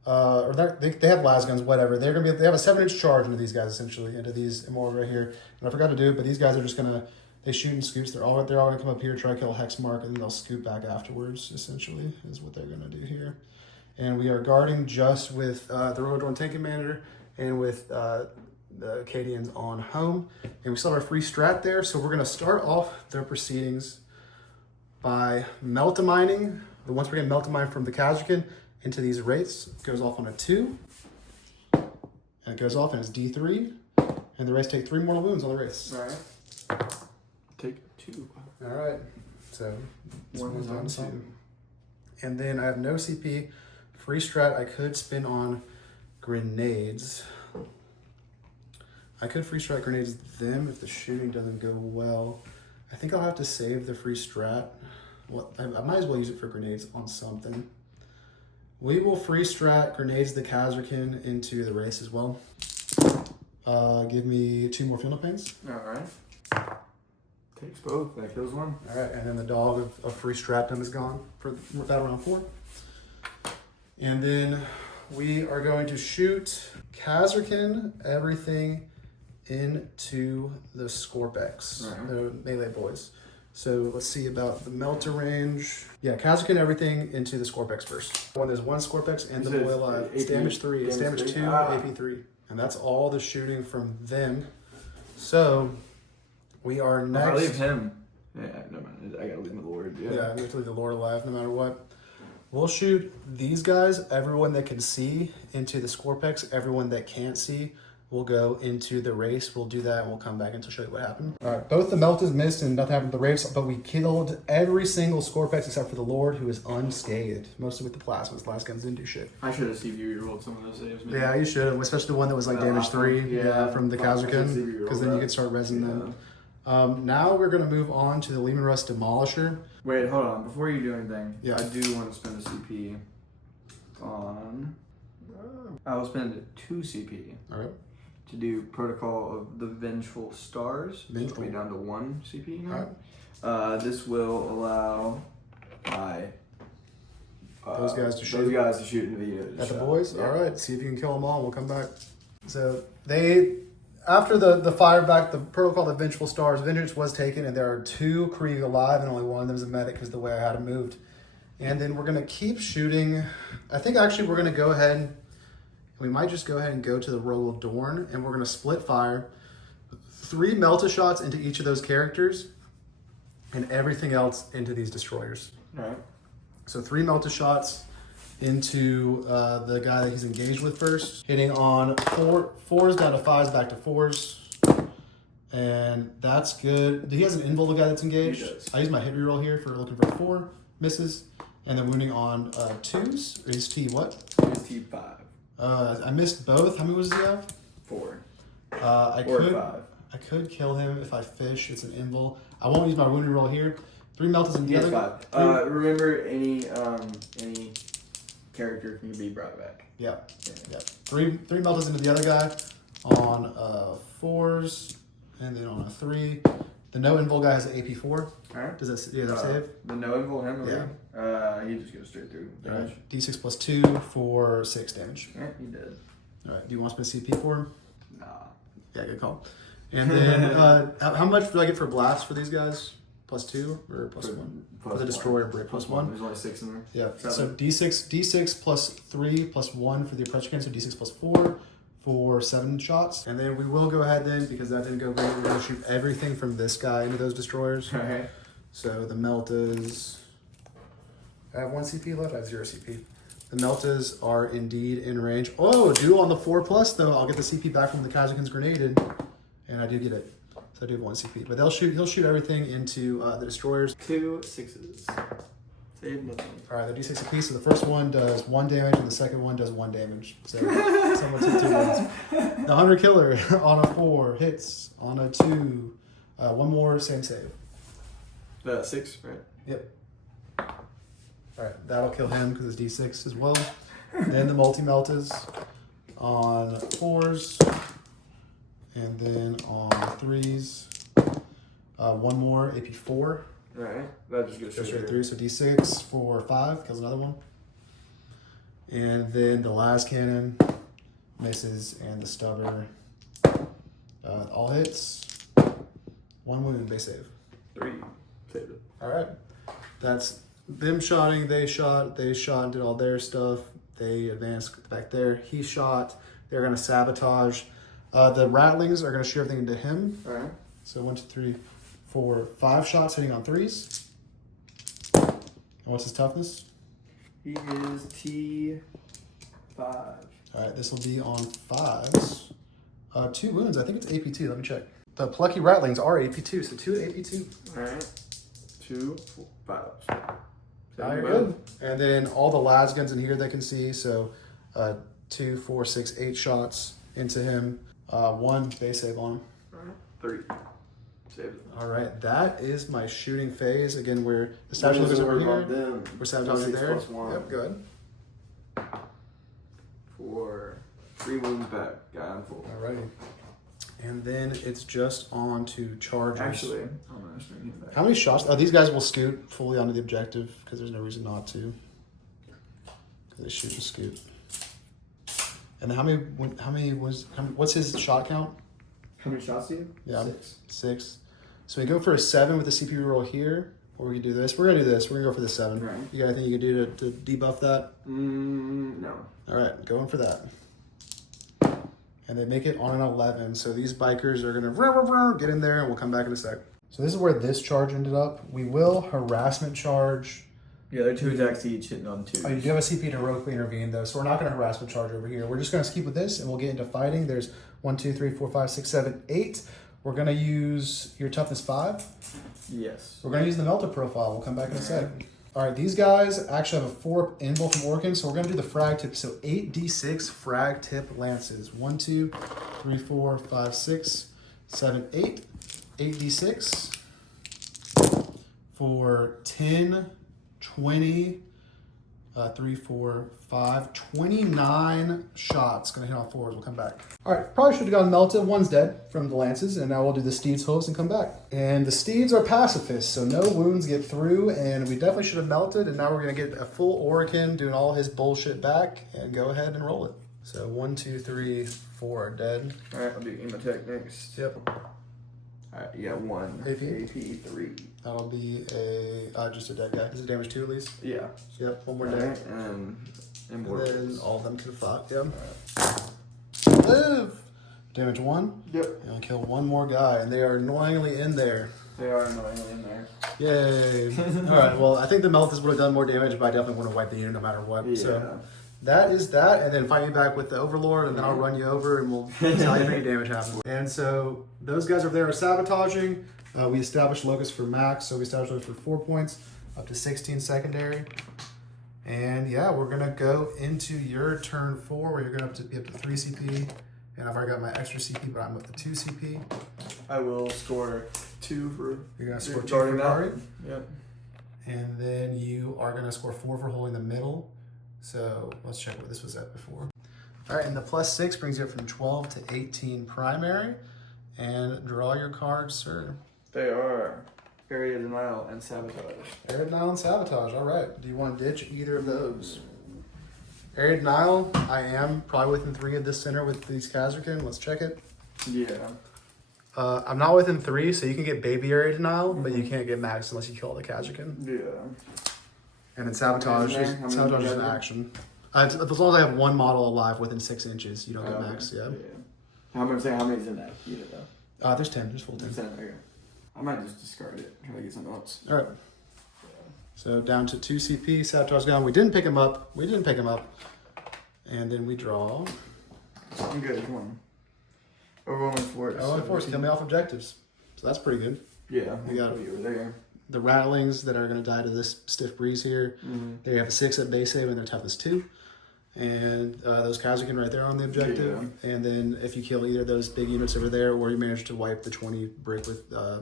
Or they have las guns, whatever. They have a 7-inch charge into these guys, essentially, into these immortals right here. And I forgot to do it, but these guys are just gonna. They shoot and scoops. They're all gonna come up here, try to kill a Hexmark, and then they'll scoop back afterwards. Essentially, is what they're gonna do here. And we are guarding just with the Roadrunner Tank Commander and with the Acadians on home. And we still have our free strat there. So we're going to start off their proceedings by meltamining. Once we're going to meltamine from the Khazarkan into these wraiths, it goes off on a 2. And it goes off and it's D3. And the wraiths take 3 mortal wounds on the wraiths. All right. Take 2. All right. So One is on 2. And then I have no CP. Free strat I could spin on grenades. I could free strat grenades them if the shooting doesn't go well. I think I'll have to save the free strat. Well, I might as well use it for grenades on something. We will free strat grenades the Khazarkan into the race as well. Give me 2 more funeral pains. All right. Takes both. That kills one. All right, and then the dog of free stratdom is gone for battle round 4. And then we are going to shoot Khazarkan everything into the Scorpex, the melee boys. So let's see about the melter range. Yeah, Khazarkan everything into the Scorpex first. When there's 1 Scorpex and the boy alive, it's damage 3. It's damage 2, AP 3. And that's all the shooting from them. So we are next. I'll leave him. Yeah, no mind. I gotta leave the Lord. Yeah, I need to leave the Lord alive no matter what. We'll shoot these guys, everyone that can see, into the Scorpex. Everyone that can't see will go into the race. We'll do that and we'll come back and show you what happened. All right, both the Meltas missed and nothing happened to the Wraiths, but we killed every single Scorpex except for the Lord, who is unscathed. Mostly with the plasmas. Last guns didn't do shit. I should have CV rolled some of those saves. Maybe. Yeah, you should have, especially the one that was like damage 3 from the Khazarkan, because then you could start resin them. Now we're going to move on to the Lehman Russ Demolisher. Wait, hold on. Before you do anything, yeah. I do want to spend a CP on... I will spend 2 CP. All right. To do Protocol of the Vengeful Stars. Vengeful. So we're down to 1 CP now. All right. This will allow those guys to shoot. Those guys to shoot into the at the boys. Yeah. All right. See if you can kill them all. We'll come back. So they, after the fire back, the Protocol of the Vengeful Stars, vengeance was taken, and there are 2 Krieg alive, and only one of them is a medic because the way I had him moved. And then we're gonna keep shooting. I think actually we're gonna go ahead. We might just go ahead and go to the Rogel Dorn, and we're going to split fire 3 Melta shots into each of those characters, and everything else into these destroyers. All right. So 3 Melta shots into the guy that he's engaged with first, hitting on 4s down to 5s, back to 4s, and that's good. He has an invul, the guy that's engaged. He does. I use my hit reroll here for looking for 4 misses, and then wounding on 2s. Is T what? He's T5. I missed both. How many was he have? 4. I could kill him if I fish. It's an invul. I won't use my wounding roll here. 3 Meltas in the other. 5. Remember, any character can be brought back. Yeah. 3 Meltas into the other guy on 4s, and then on a 3. The no invul guy has an AP 4. Alright. Does that save? The no invul him. Yeah. He just goes straight through damage. Right. D6 plus 2 for 6 damage. Yeah, he did. All right. Do you want to spend CP for him? Nah. Yeah, good call. And then how much do I get for blast for these guys? Plus 2 or plus 1? For the destroyer brick. Plus 1. There's only 6 in there. Yeah. 7. So D6 plus 3 plus 1 for the approach again. So D6 plus 4 for 7 shots. And then we will go ahead then, because that didn't go great, we're going to shoot everything from this guy into those destroyers. Okay. So the Meltas, I have 1 CP left, I have 0 CP. The Meltas are indeed in range. Oh, duel on the 4+ though. I'll get the CP back from the Khazarkan's grenaded, and I do get it. So I do have 1 CP, but he'll shoot everything into the destroyers. 2 6s. Save nothing. All right, they're D6 apiece. So the first one does 1 damage, and the second one does 1 damage. So someone took 2 ones. The Hunter Killer on a 4 hits. On a 2, 1 more, same save. 6, right? Yep. All right, that'll kill him because it's D6 as well. Then the multi-meltas on 4s, and then on 3s, 1 more, AP 4. Alright, that just goes Straight through, so D6 for 5, kills another one. And then the last cannon misses, and the stubber all hits. 1 wound, base save. 3. Saved it. Alright. That's them shotting, they shot and did all their stuff. They advanced back there. He shot. They're going to sabotage The rattlings are going to shoot everything into him. All right. So 1, 2, 3, 4, 5 shots hitting on 3s. And what's his toughness? He is T5. All right, this will be on 5s. 2 wounds. I think it's AP2. Let me check. The plucky rattlings are AP2, so 2 AP2. All right. 2, 4, 5. You're good. And then all the las guns in here they can see. So 2, 4, 6, 8 shots into him. 1 base save on him. All right. 3. Save it. All right, that is my shooting phase. Again, we're the sabotage is over here. We're sabotaging there. Yep, good. 4, 3 wounds back. Guy on 4. All righty. And then it's just on to charges. Actually, I'm gonna string him back. How many shots? These guys will scoot fully onto the objective because there's no reason not to. Because they shoot and scoot. And what's his shot count? How many shots do you? Yeah, 6. So we go for a 7 with the CPU roll here, or we can do this. We're gonna do this. We're gonna go for the 7. Right. You got anything you can do to debuff that? No. All right, going for that. And they make it on an 11. So these bikers are gonna get in there, and we'll come back in a sec. So this is where this charge ended up. We will harassment charge. Yeah, they're 2 attacks each, hitting on 2. Oh, you do have a CP to heroically intervene though, so we're not gonna harassment charge over here. We're just gonna keep with this, and we'll get into fighting. There's 1, 2, 3, 4, 5, 6, 7, 8. We're gonna use your toughness 5. Yes. We're gonna use the melter profile. We'll come back in a sec. All right, these guys actually have a 4 invul from Orkin, so we're gonna do the frag tip. So 8d6 frag tip lances. 1, 2, 3, 4, 5, 6, 7, 8. 8d6 for 10, 20, 3, 4, 5, 29 shots. Gonna hit on 4s. We'll come back. All right, probably should have gotten melted. 1's dead from the lances, and now we'll do the steeds hooves and come back. And the steeds are pacifists, so no wounds get through, and we definitely should have melted, and now we're gonna get a full Orican doing all his bullshit back, and go ahead and roll it. So 1, 2, 3, 4 are dead. All right, I'll do Emotech next. Yep. All right, you got 1. AP 3. That'll be a just a dead guy. Is it damage 2 at least? Yeah. Yep, 1 more All dead. right, and And more. then all of them can fuck. Yep. Live. Damage 1. Yep. And I'll kill 1 more guy, and they are annoyingly in there. They are annoyingly in there. Yay. All right, well, I think the Melthus would have done more damage, but I definitely want to wipe the unit no matter what. Yeah. So that is that, and then fight me back with the Overlord, and then I'll run you over, and we'll tell you if any damage happens. And so those guys over there are sabotaging. We established Locust for max, so we established Locust for 4 points, up to 16 secondary. And yeah, we're going to go into your turn 4, where you're going to be up to 3 CP. And I've already got my extra CP, but I'm up to 2 CP. I will score 2 for. You're going to score 2 guarding for guard. Yep. And then you are going to score 4 for holding the middle. So let's check what this was at before. All right, and the +6 brings you up from 12 to 18 primary. And draw your cards, sir. They are Area Denial and Sabotage. Area Denial and Sabotage, all right. Do you want to ditch either of those? Area Denial, I am probably within 3 of this center with these Kazarkin. Let's check it. Yeah. I'm not within 3, so you can get baby Area Denial, but you can't get max unless you kill all the Kazarkin. Yeah. And then Sabotage, Sabotage is an there? action. As long as I have 1 model alive within 6 inches, you don't get max, yeah. How many's in that unit though? There's 10, there's full 10. 10, okay. I might just discard it, try to get something else. All right. So down to 2 CP, Sabotage gone. We didn't pick him up. And then we draw. I'm good, come on. Overwhelming force. Overwhelming force, kill me off objectives. So that's pretty good. Yeah, We got you over there. the rattlings that are going to die to this stiff breeze here. They have a 6 at base save and their toughness 2. And those Kazarkin right there on the objective. Yeah. And then if you kill either of those big units over there, or you manage to wipe the 20 brick with right.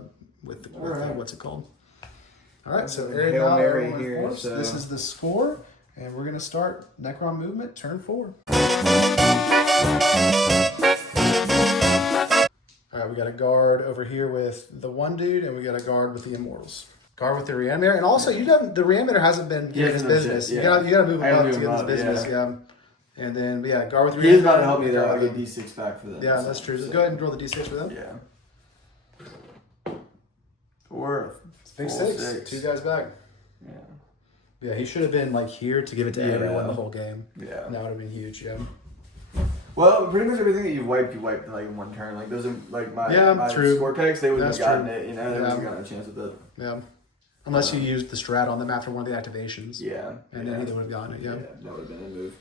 what's it called? All right, so Hail Mary here. So. This is the score, and we're going to start Necron movement, turn 4. All right, we got a guard over here with the 1 dude, and we got a guard with the Immortals. Guard with the Reanimator, and also the Reanimator hasn't been getting his business. Shit, yeah. You got to move him up to get his business. Yeah. And then guard with the Reanimator. He's about to help me though. I'll get D6 back for them. Yeah, that's true. Just go ahead and roll the D6 for them. Yeah. 4. Big 6. 2 guys back. Yeah. Yeah, he should have been like here to give it to everyone the whole game. Yeah. That would have been huge. Yeah. Well, pretty much everything that you wiped like in one turn. Like those are like my true. score packs, they wouldn't That's have gotten true. it. You know, they wouldn't have gotten a chance with it. Yeah. Unless you used the strat on them after one of the activations. Yeah. And then either would have gotten it. Yeah. That would have been a move.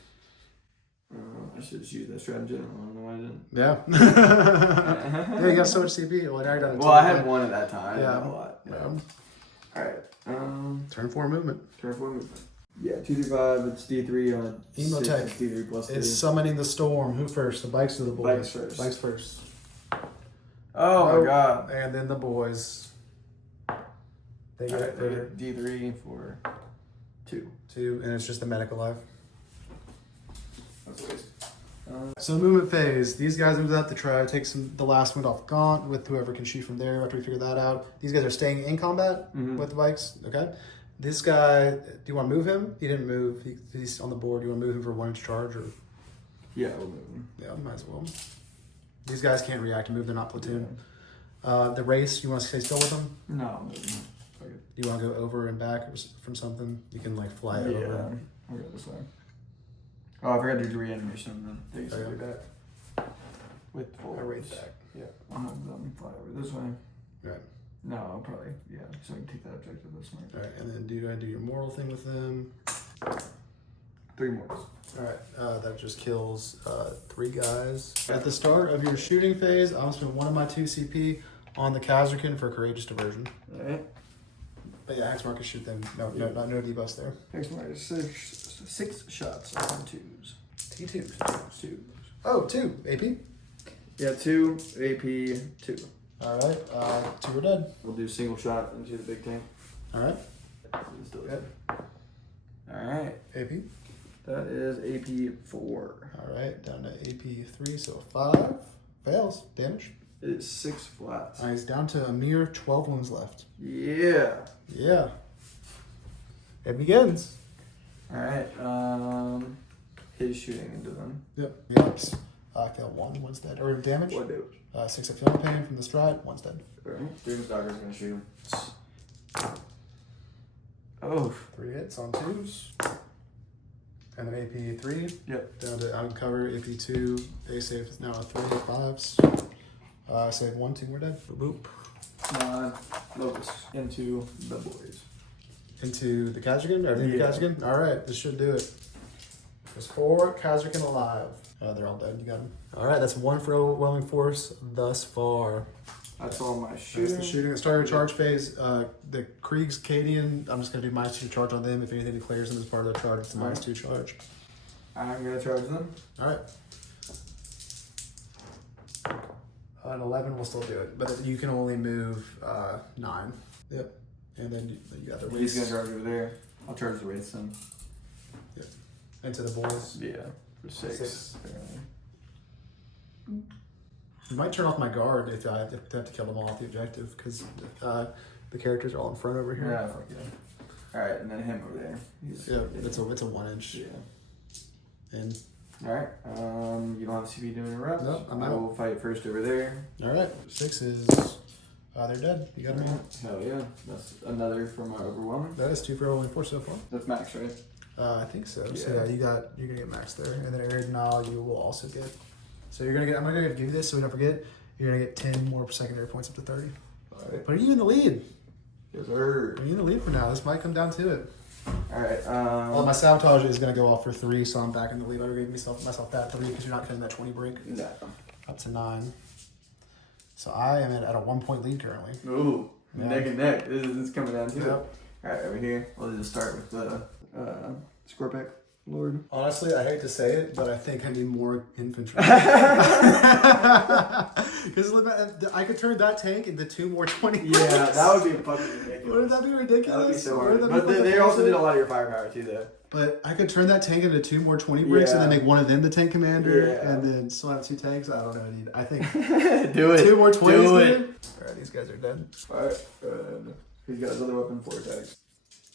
I should just use that strategy. I don't know why I didn't. Yeah. Yeah, you got so much CP. Well, now you're done. Well, I had one at that time. Yeah. A lot. Yeah. All right. Turn 4 movement. Turn 4 movement. Yeah, 2-5. It's D3 on Emo 6, tech it's D3 plus 2. is summoning the storm. Who first? The bikes or the boys? Bikes first. Bikes first. Oh my god. And then the boys. They get it for D3 for 2. 2, and it's just the medical life. That's a waste. So movement phase. These guys are about to try to take the last wind off Gaunt with whoever can shoot from there after we figure that out. These guys are staying in combat with the bikes. Okay. This guy, do you want to move him? He didn't move. He's on the board. Do you want to move him for 1 inch charge or? Yeah, we'll move him. Yeah, might as well. These guys can't react and move. They're not platoon. The race. You want to stay still with them? No, I'll move him. Do you want to go over and back from something? You can like fly over. Yeah, I'll go this way. Oh, I forgot to do reanimation then. Take a way back. With full. Right back. Yeah, I'll have them fly over this way. Right. No, I'll probably, so I can take that objective this way. Alright, and then do I do your moral thing with them? 3 more. Alright, that just kills 3 guys. At the start of your shooting phase, I'm gonna spend 1 of my 2 CP on the Kazrakin for Courageous Diversion. Alright. But yeah, Hexmark can shoot them. No debuffs there. Hexmark is 6 shots on 2s. T2s. 2. Oh, 2. AP? Yeah, 2, AP, 2. Alright, 2 are dead. We'll do single shot into the big tank. Alright. Good. Alright. AP? That is AP 4. Alright, down to AP 3, so 5. Fails. Damage. It's 6 flats. Nice, down to a mere 12 wounds left. Yeah. Yeah. It begins. Alright, his shooting into them. Yep. Yep. Kill 1, 1's dead. Or damage. 4 damage. 6 of feeling pain from the stride, 1's dead. Alright, Doom's Dagger's gonna shoot him. Oh. 3 hits on 2s. And then AP 3. Yep. Down to out of cover, AP 2. A save is now a 3, 5s. Save 1, 2 more dead. Boop boop. Locust into the boys. Into the Kazrakin? Everything to Kazrakin? Alright, this should do it. There's 4 Kazrakin alive. They're all dead. You got them. Alright, that's 1 for overwhelming force thus far. That's all my shooting. That's the shooting. The start of charge phase. The Krieg's Cadian, I'm just going to do -2 charge on them. If anything declares them as part of the charge, it's a -2 charge. I'm gonna charge them. Alright. An 11 will still do it, but you can only move 9. Yep. And then you got the He's race. gonna charge over there. I'll charge the race then. Yep. Into the boys. Yeah, for 6. You might turn off my guard if I have to kill them all off the objective, because the characters are all in front over here. Yeah, fuck yeah. Alright, and then him over there. It's a 1 inch. Yeah. And alright, you don't have CP doing a rep. Nope, I'm I out. will fight first over there. alright, 6 is they're dead. You got them all. Hell yeah. That's another for my overwhelming. That is 2 for overwhelming force so far. That's max, right? I think so. Yeah. So yeah, you're gonna get max there, and then Arid Nile you will also get. So you're gonna get. I'm gonna give you this so we don't forget. You're gonna get 10 more secondary points up to 30. Alright. But are you in the lead? Yes, sir. Are you in the lead for now? This might come down to it. Alright, Well, my sabotage is gonna go off for 3, so I'm back in the lead. I gave myself that 3 because you're not cutting that 20 break. no. Up to 9. So I am at a 1-point lead currently. Ooh, Yeah. neck and neck. This is coming down to it. Yep. Alright, over here. We'll just start with the Scorpic Lord. Honestly, I hate to say it, but I think I need more infantry. Because I could turn that tank into 2 more 20. Yeah, that would be fucking ridiculous. Wouldn't that be ridiculous? That would be so Wouldn't hard. that be But they fucking also awesome? did a lot of your firepower too, though. But I could turn that tank into 2 more 20 bricks and then Yeah. make one of them the tank commander Yeah. and then still have 2 tanks. I don't know, dude. I think Do it. 2 more 20s, Do it. dude. Alright, these guys are dead. Alright, he's got his other weapon, 4 attacks.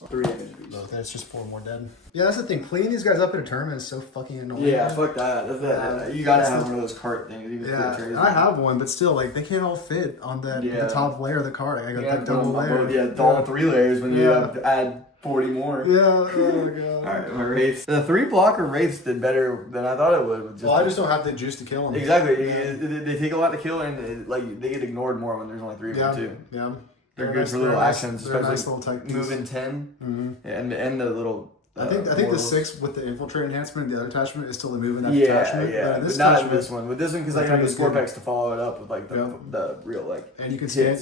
3 damage each. No, that's just 4 more dead. Yeah, that's the thing. Cleaning these guys up in a tournament is so fucking annoying. Yeah, fuck that. That's that. You gotta have one of those cart things. You can Yeah, put trays I in. have one, but still, like, they can't all fit on the Yeah. top layer of the card. I got Yeah, the double layer. Yeah, all 3 layers when you Yeah. add 40 more. Yeah, oh my god. Alright, my Wraiths. The 3 blocker Wraiths did better than I thought it would. With Well, I just don't have the juice to kill them. Exactly. They take a lot to kill, and they get ignored more when there's only 3 of them, too. Yeah. They're good for little actions, They're especially nice little type moving 10. Mm-hmm. And the little... I think the 6 with the infiltrate enhancement and the other attachment is still the moving that yeah, attachment. Yeah, but not in this one. With this one, because I have the score packs to follow it up with like the real like. And you can stand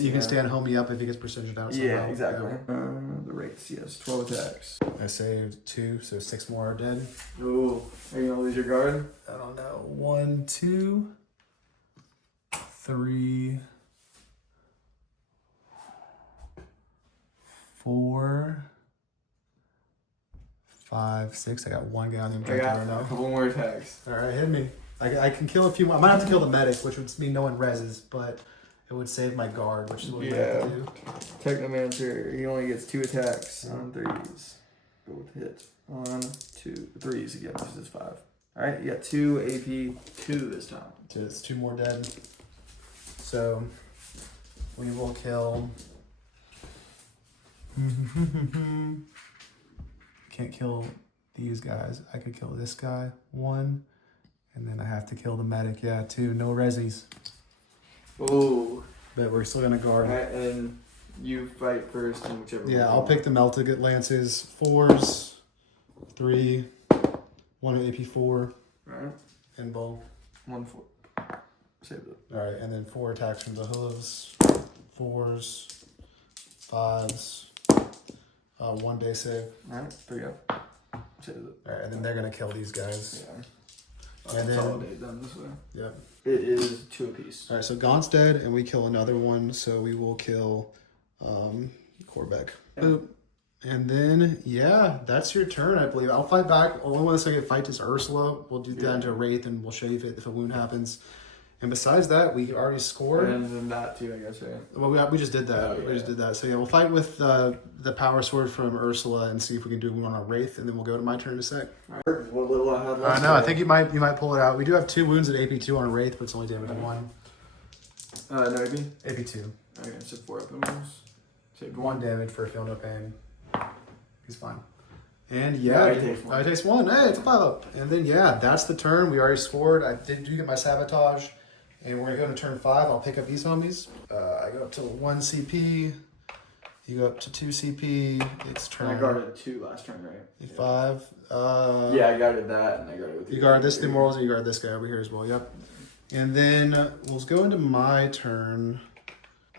homie up if he gets precision out. Yeah, exactly. The Wraiths, yes, 12 attacks. I saved 2, so 6 more are dead. Ooh, are you gonna lose your guard? I don't know. 1, 2, 3, 4, 5, 6. I got 1 guy on the objective right now. A couple more attacks. All right, hit me. I can kill a few more. I might have to kill the medic, which would mean no one reses, but it would save my guard, which is what we have to do. Technomancer, he only gets 2 attacks on 3s. Go with hit. 1, 2, 3s again, this is 5. Alright, you got 2 AP, 2 this time. So it's 2 more dead. So we will kill. Can't kill these guys. I could kill this guy, 1, and then I have to kill the medic. Yeah, 2. No resis. Ooh. But we're still gonna guard. Alright, and you fight first and whichever. Yeah, I'll pick the melted lances. 4s, 3, 1 AP4, Alright. and bow. 1 4. Save it. All right, and then 4 attacks from the hooves. 4s, 5s. 1 day save. Alright, 3 up. Save it. All right, and then they're gonna kill these guys. Yeah. And then Consolidate them this way. Yep. It is 2 apiece. All right, so Gaunt's dead, and we kill another one. So we will kill Corbeck. Yeah. And then yeah, that's your turn, I believe. I'll fight back. Only one that's gonna get fight is Ursula. We'll do that into a Wraith, and we'll show you if a wound happens. And besides that, we already scored. And then that too, I guess, right? Well, we just did that. Oh, yeah. We just did that. So yeah, we'll fight with the power sword from Ursula and see if we can do one on a Wraith, and then we'll go to my turn in a sec. Alright, what little I had left. I know. I think you might pull it out. We do have 2 wounds at AP2 on a Wraith, but it's only damage 1. No, AP? AP2. Okay, so 4 up almost. Saved 1 damage for feel no pain. He's fine. And yeah, I takes 1. Hey, it's a 5 up. And then yeah, that's the turn. We already scored. I did get my sabotage. And we're gonna go to turn 5. I'll pick up these homies. I go up to 1 CP. You go up to 2 CP. It's turn. I guarded 2 last turn, right? 5. Yeah, I guarded that, and I guarded with You guard this the morals, and you guard this guy over here as well. Yep. And then we'll go into my turn.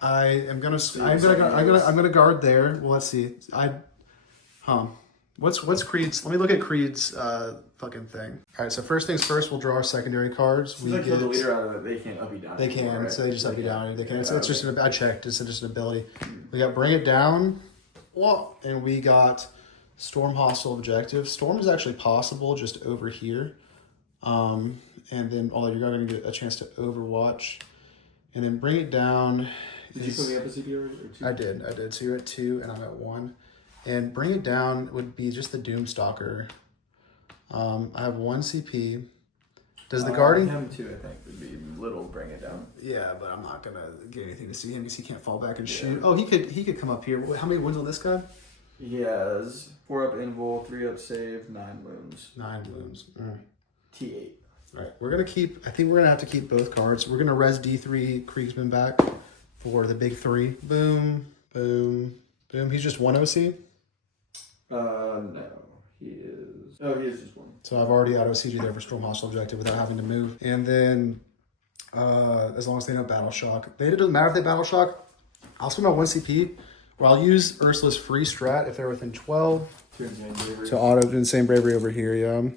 I'm gonna guard there. Well, let's see. What's Creed's? Let me look at Creed's fucking thing. All right. So first things first, we'll draw our secondary cards. Since I killed the leader out of it, they can't up you down. They can. Anymore, right? So they just up you down. They can. It's just I checked. It's just an ability. We got bring it down. And we got storm hostile objective. Storm is actually possible just over here. And then you're going to get a chance to overwatch. And then bring it down. Did you put me up a CP or 2? I did. So you're at 2 and I'm at 1. And bring it down would be just the Doomstalker. I have 1 CP. Does the guarding? Him too, I think, would be little bring it down. Yeah, but I'm not gonna get anything to see him because he can't fall back and shoot. Oh, he could come up here. How many wounds on this guy? He has 4 up invul, 3 up save, 9 wounds. 9 wounds. T8. All right, I think we're gonna have to keep both cards. We're gonna res D3 Kriegsman back for the big 3. Boom, boom, boom. He's just 1 OC. No, he is. Oh, he is just 1. So I've already auto CG there for storm hostile objective without having to move. And then, as long as they don't battle shock, it doesn't matter if they battle shock. I'll spend my 1 CP, or I'll use Ursula's free strat if they're within 12. So auto insane bravery over here, yeah.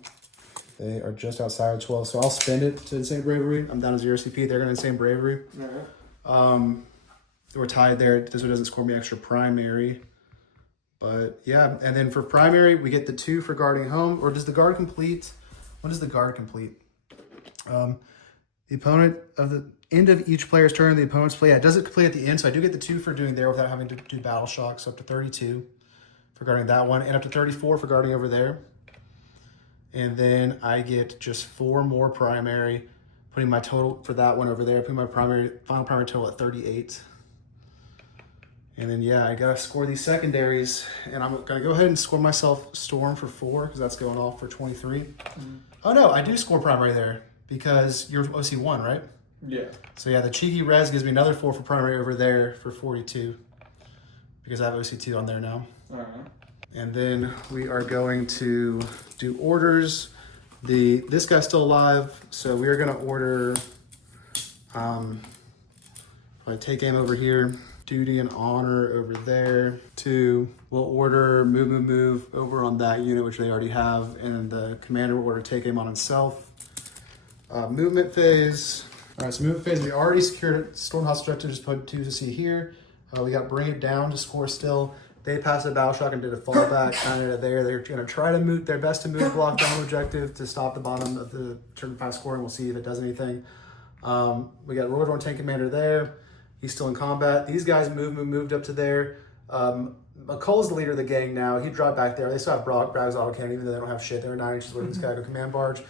They are just outside of 12, so I'll spend it to insane bravery. I'm down to 0 CP. They're gonna insane bravery. Alright. We're tied there. This one doesn't score me extra primary. But yeah, and then for primary, we get the 2 for guarding home. Or does the guard complete? When does the guard complete? The opponent of the end of each player's turn, the opponent's play. Yeah, it doesn't complete at the end, so I do get the 2 for doing there without having to do battle shock. So up to 32 for guarding that one, and up to 34 for guarding over there. And then I get just 4 more primary, putting my total for that one over there, putting my final primary total at 38. And then, yeah, I got to score these secondaries. And I'm going to go ahead and score myself Storm for 4 because that's going off for 23. Oh, no, I do score primary there because you're OC1, right? Yeah. So, yeah, the cheeky res gives me another 4 for primary over there for 42 because I have OC2 on there now. All right. And then we are going to do orders. This guy's still alive, so we are going to order probably take aim over here, duty and honor over there. 2, we'll order move over on that unit, which they already have, and the commander will order take aim on himself. Movement phase. All right, so movement phase, we already secured Stormhouse Director, just put 2 to see here. We got bring it down to score still. They passed a battle shock and did a fallback kind of there. They're going to try to move their best to move block down objective to stop the bottom of the turn 5 scoring. We'll see if it does anything. We got Roadhorn Tank Commander there. He's still in combat. These guys moved up to there. McCull's the leader of the gang now. He dropped back there. They still have Bragg's autocannon, even though they don't have shit. They're 9 inches away from this guy to command barge.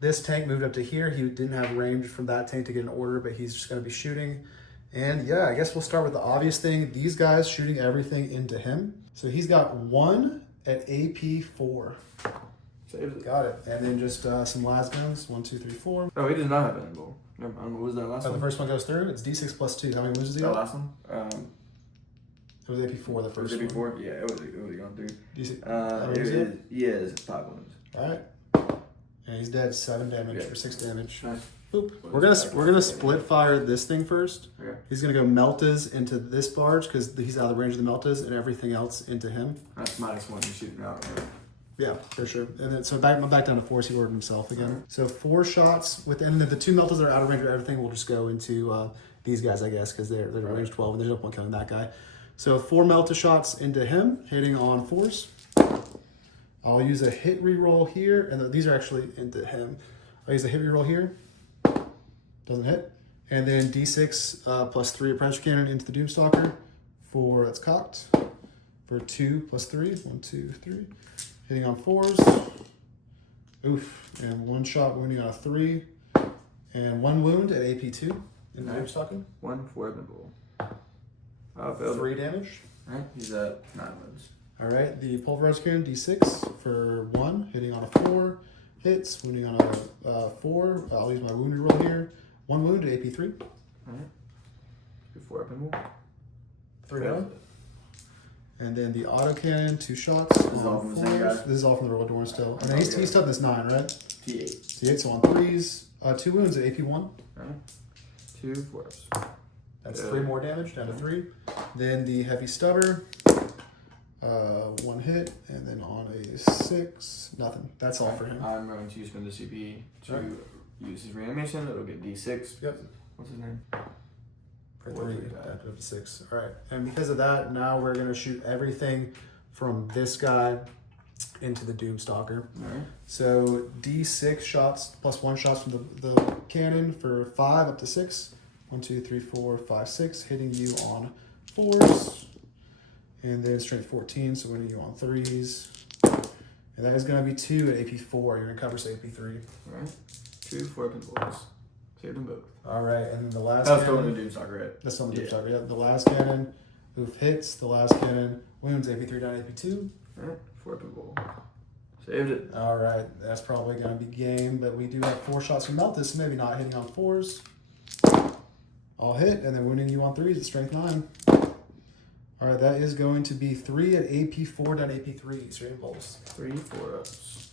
This tank moved up to here. He didn't have range from that tank to get an order, but he's just going to be shooting. And yeah, I guess we'll start with the obvious thing. These guys shooting everything into him. So he's got 1 at AP 4. Got it. And then just some las guns. 1, 2, 3, 4. Oh, he does not have an angle. Never mind. What was that last Oh, one? the first one goes through. It's D6 plus 2. How many wounds does he The have? last one? It was AP 4 the first was it one. before? Yeah, it was gone through. D6. He is 5 wounds. All right. And he's dead. 7 damage or 6 damage. Nice. Boop. We're gonna split fire this thing first. Okay. He's gonna go Meltas into this barge because he's out of the range of the Meltas, and everything else into him. That's -1 you're shooting out, right? Yeah, for sure. And then so back down to 4. So he ordered himself again. Right. So 4 shots within the 2 Meltas that are out of range of everything will just go into these guys, I guess, because they're range 12, and there's no point killing that guy. So 4 Melta shots into him, hitting on 4s. I'll use a hit reroll here, and these are actually into him. I'll use a hit reroll here. Doesn't hit. And then D6 plus 3 pressure cannon into the Doomstalker. 4, that's cocked. For 2 plus 3. 1, 2, 3. Hitting on 4s. Oof. And 1 shot wounding on a 3. And 1 wound at AP 2 in the Doomstalker. 1 for the 3 damage. Alright, he's at 9 wounds. Alright, the Pulverized Cannon D6 for 1. Hitting on a 4. Hits. Wounding on a 4. I'll use my wound reroll here. 1 wound at AP 3. Alright. Good 4 up and roll. 3 down. And then the autocannon, 2 shots. This is all from the same guy? This is all from the Roadhorn still. And then he's still this 9, right? T8. T8, so on 3s. 2 wounds at AP 1. Alright. 2 4s. That's 3 more damage, down to 3. Then the Heavy Stubber. 1 hit, and then on a 6, nothing. That's all for him. I'm going to spend the CP to use his reanimation. It'll get D6. Yep. What's his name? For 3, up to 6. All right. And because of that, now we're going to shoot everything from this guy into the Doomstalker. All right. So D6 shots plus 1 shots from the cannon for 5 up to 6. 1, 2, 3, 4, 5, 6. Hitting you on 4s. And then strength 14, so winning you on 3s. And that is going to be 2 at AP 4. You're going to cover, say, AP 3. All right. 2 4 pinballs. Save them both. All right, and then the last That's cannon. still in the Doomstalker, right? That's still in the Doomstalker, yeah. The last cannon, oof, hits. The last cannon, wounds, AP 3 down to AP 2. All right. 4 pinball. Saved it. All right, that's probably going to be game, but we do have 4 shots from Meltus, so maybe not hitting on 4s. I'll hit, and then wounding you on 3s at strength 9. All right, that is going to be 3 at AP 4 down to AP 3. Straight impulse. 3 4-ups.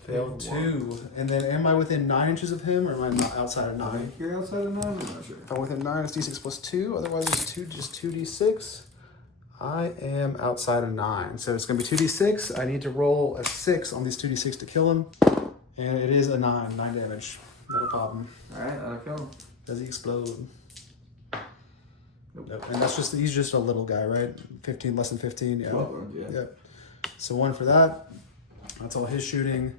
Failed 2. And then am I within 9 inches of him, or am I not outside of 9? You're outside of 9? I'm not sure. If I'm within 9, it's D6 plus 2. Otherwise, it's just 2D6. I am outside of 9. So it's going to be 2D6. I need to roll a 6 on these 2D6 to kill him. And it is a 9 damage. Not a problem. All right, I'll kill him. Does he explode? Nope. And that's just, he's just a little guy, right? 15, less than 15, yeah. 12 rounds, yeah. Yep. So 1 for that. That's all his shooting.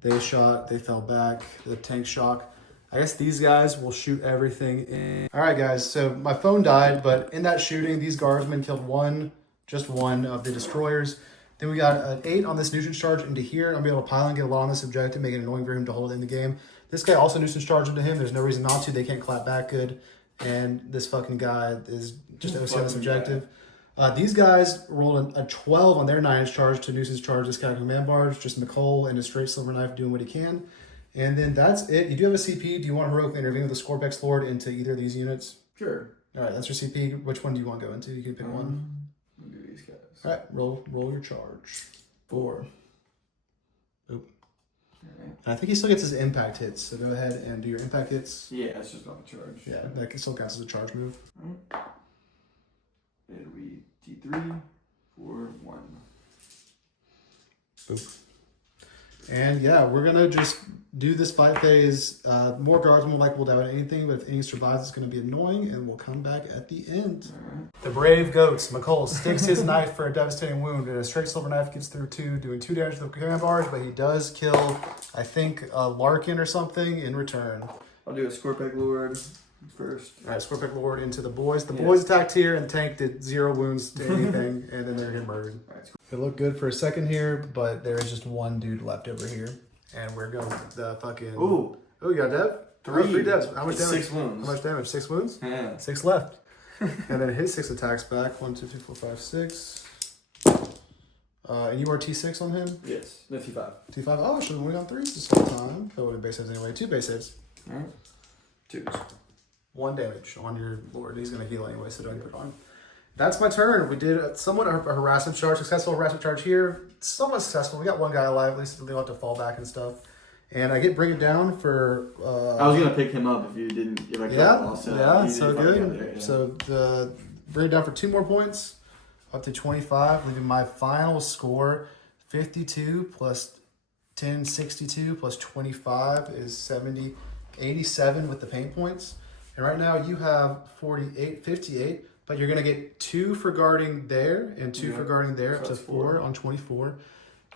They shot, they fell back. The tank shock. I guess these guys will shoot everything in. All right, guys. So my phone died, but in that shooting, these guardsmen killed just one of the destroyers. Then we got an 8 on this nuisance charge into here. I'll be able to pile and get a lot on this objective, make it annoying for him to hold in the game. This guy also nuisance charged into him. There's no reason not to. They can't clap back good. and this fucking guy is just OC on this objective. These guys rolled a 12 on their 9-inch charge to nuisance charge this guy command barge, just McCole and a straight silver knife doing what he can. And then that's it. You do have a CP. Do you want to heroically intervene with the Scorpex Lord into either of these units? Sure. All right, that's your CP. Which one do you want to go into? You can pick one. We'll do these guys. All right, roll your charge. 4. Oop. Alright. And I think he still gets his impact hits, so go ahead and do your impact hits. Yeah, it's just on the charge. Yeah, that still counts as a charge move. It'll be T3, 4, 1. Oop. And yeah, we're gonna just do this fight phase. More guardsmen will likely die on anything, but if any survives, it's gonna be annoying, and we'll come back at the end. The brave goats, McCole sticks his knife for a devastating wound, and a straight silver knife gets through 2, doing 2 damage to the command barge, but he does kill, I think, Larkin or something in return. I'll do a Scorpex Lord first. All right, Scorpex Lord into the boys. The boys attacked here, and Tank did 0 wounds to anything, and then they're getting murdered. All right. It looked good for a second here, but there is just one dude left over here. And we're going the fucking... Ooh. Oh, you got a dev? 3. 3 devs. How much It's damage? 6 wounds. How much damage? 6 wounds? Yeah. 6 left. And then his 6 attacks back. 1, 2, 3, 4, 5, 6. And you are T6 on him? Yes. No, T5. T5. Oh, should have only gone 3s this whole time. That would have base saves anyway. 2 base saves. All right. 2. 1 damage on your lord. He's going to heal anyway, so don't put it on. That's my turn. We did somewhat a harassment charge, successful harassment charge here. Somewhat successful. We got one guy alive, at least they don't have to fall back and stuff. And I get bring it down for... I was going to pick him up if you didn't... If I so good. There, yeah. So bring it down for 2 more points, up to 25, leaving my final score 52 plus 10, 62 plus 25 is 70, 87 with the pain points. And right now you have 48, 58. But you're going to get 2 for guarding there and 2 for guarding there, up to 4 on 24.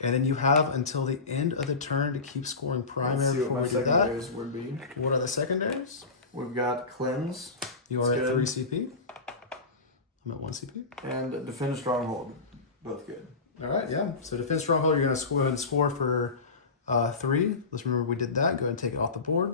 And then you have until the end of the turn to keep scoring primary before we do that. Would be. What are the secondaries? We've got Cleanse. You are at 3 CP. I'm at 1 CP. And Defend Stronghold. Both good. All right, yeah. So Defense Stronghold, you're going to go ahead and score for 3. Let's remember we did that. Go ahead and take it off the board.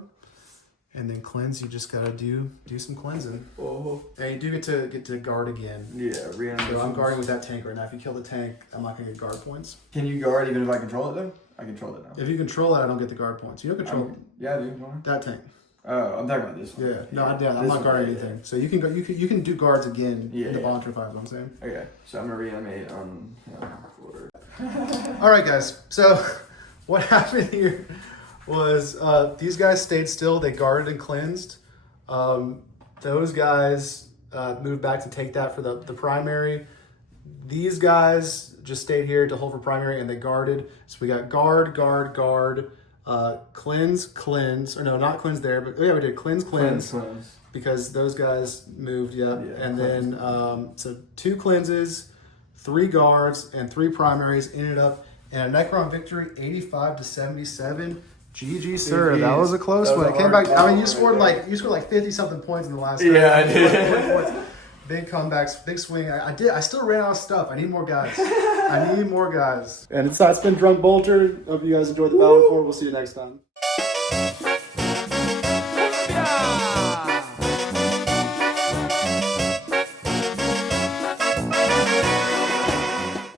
And then cleanse, you just gotta do some cleansing. Oh. And you do get to guard again. Yeah, reanimation. So I'm guarding with that tank right now. If you kill the tank, I'm not gonna get guard points. Can you guard even if I control it though? I control it now. If you control it, I don't get the guard points. You don't control yeah, I do. that tank. Oh, I'm talking about this one. Yeah, no, I'm not guarding anything. So you can go. You can do guards again in the volunteer five. What I'm saying. Okay, so I'm gonna reanimate on. All right, guys. So what happened here was these guys stayed still. They guarded and cleansed. Those guys moved back to take that for the primary. These guys just stayed here to hold for primary, and they guarded. So we got guard, cleanse, or no, not cleanse there, but yeah, we did cleanse. Because those guys moved, and then so 2 cleanses, 3 guards, and 3 primaries ended up in a Necron victory, 85-77. GG, sir. That was a close one. It came back. I mean, you scored like 50 something points in the last. Yeah, I did. Big comebacks, big swing. I still ran out of stuff. I need more guys. And it's been Drunk Bolter. Hope you guys enjoyed the battle report. We'll see you next time.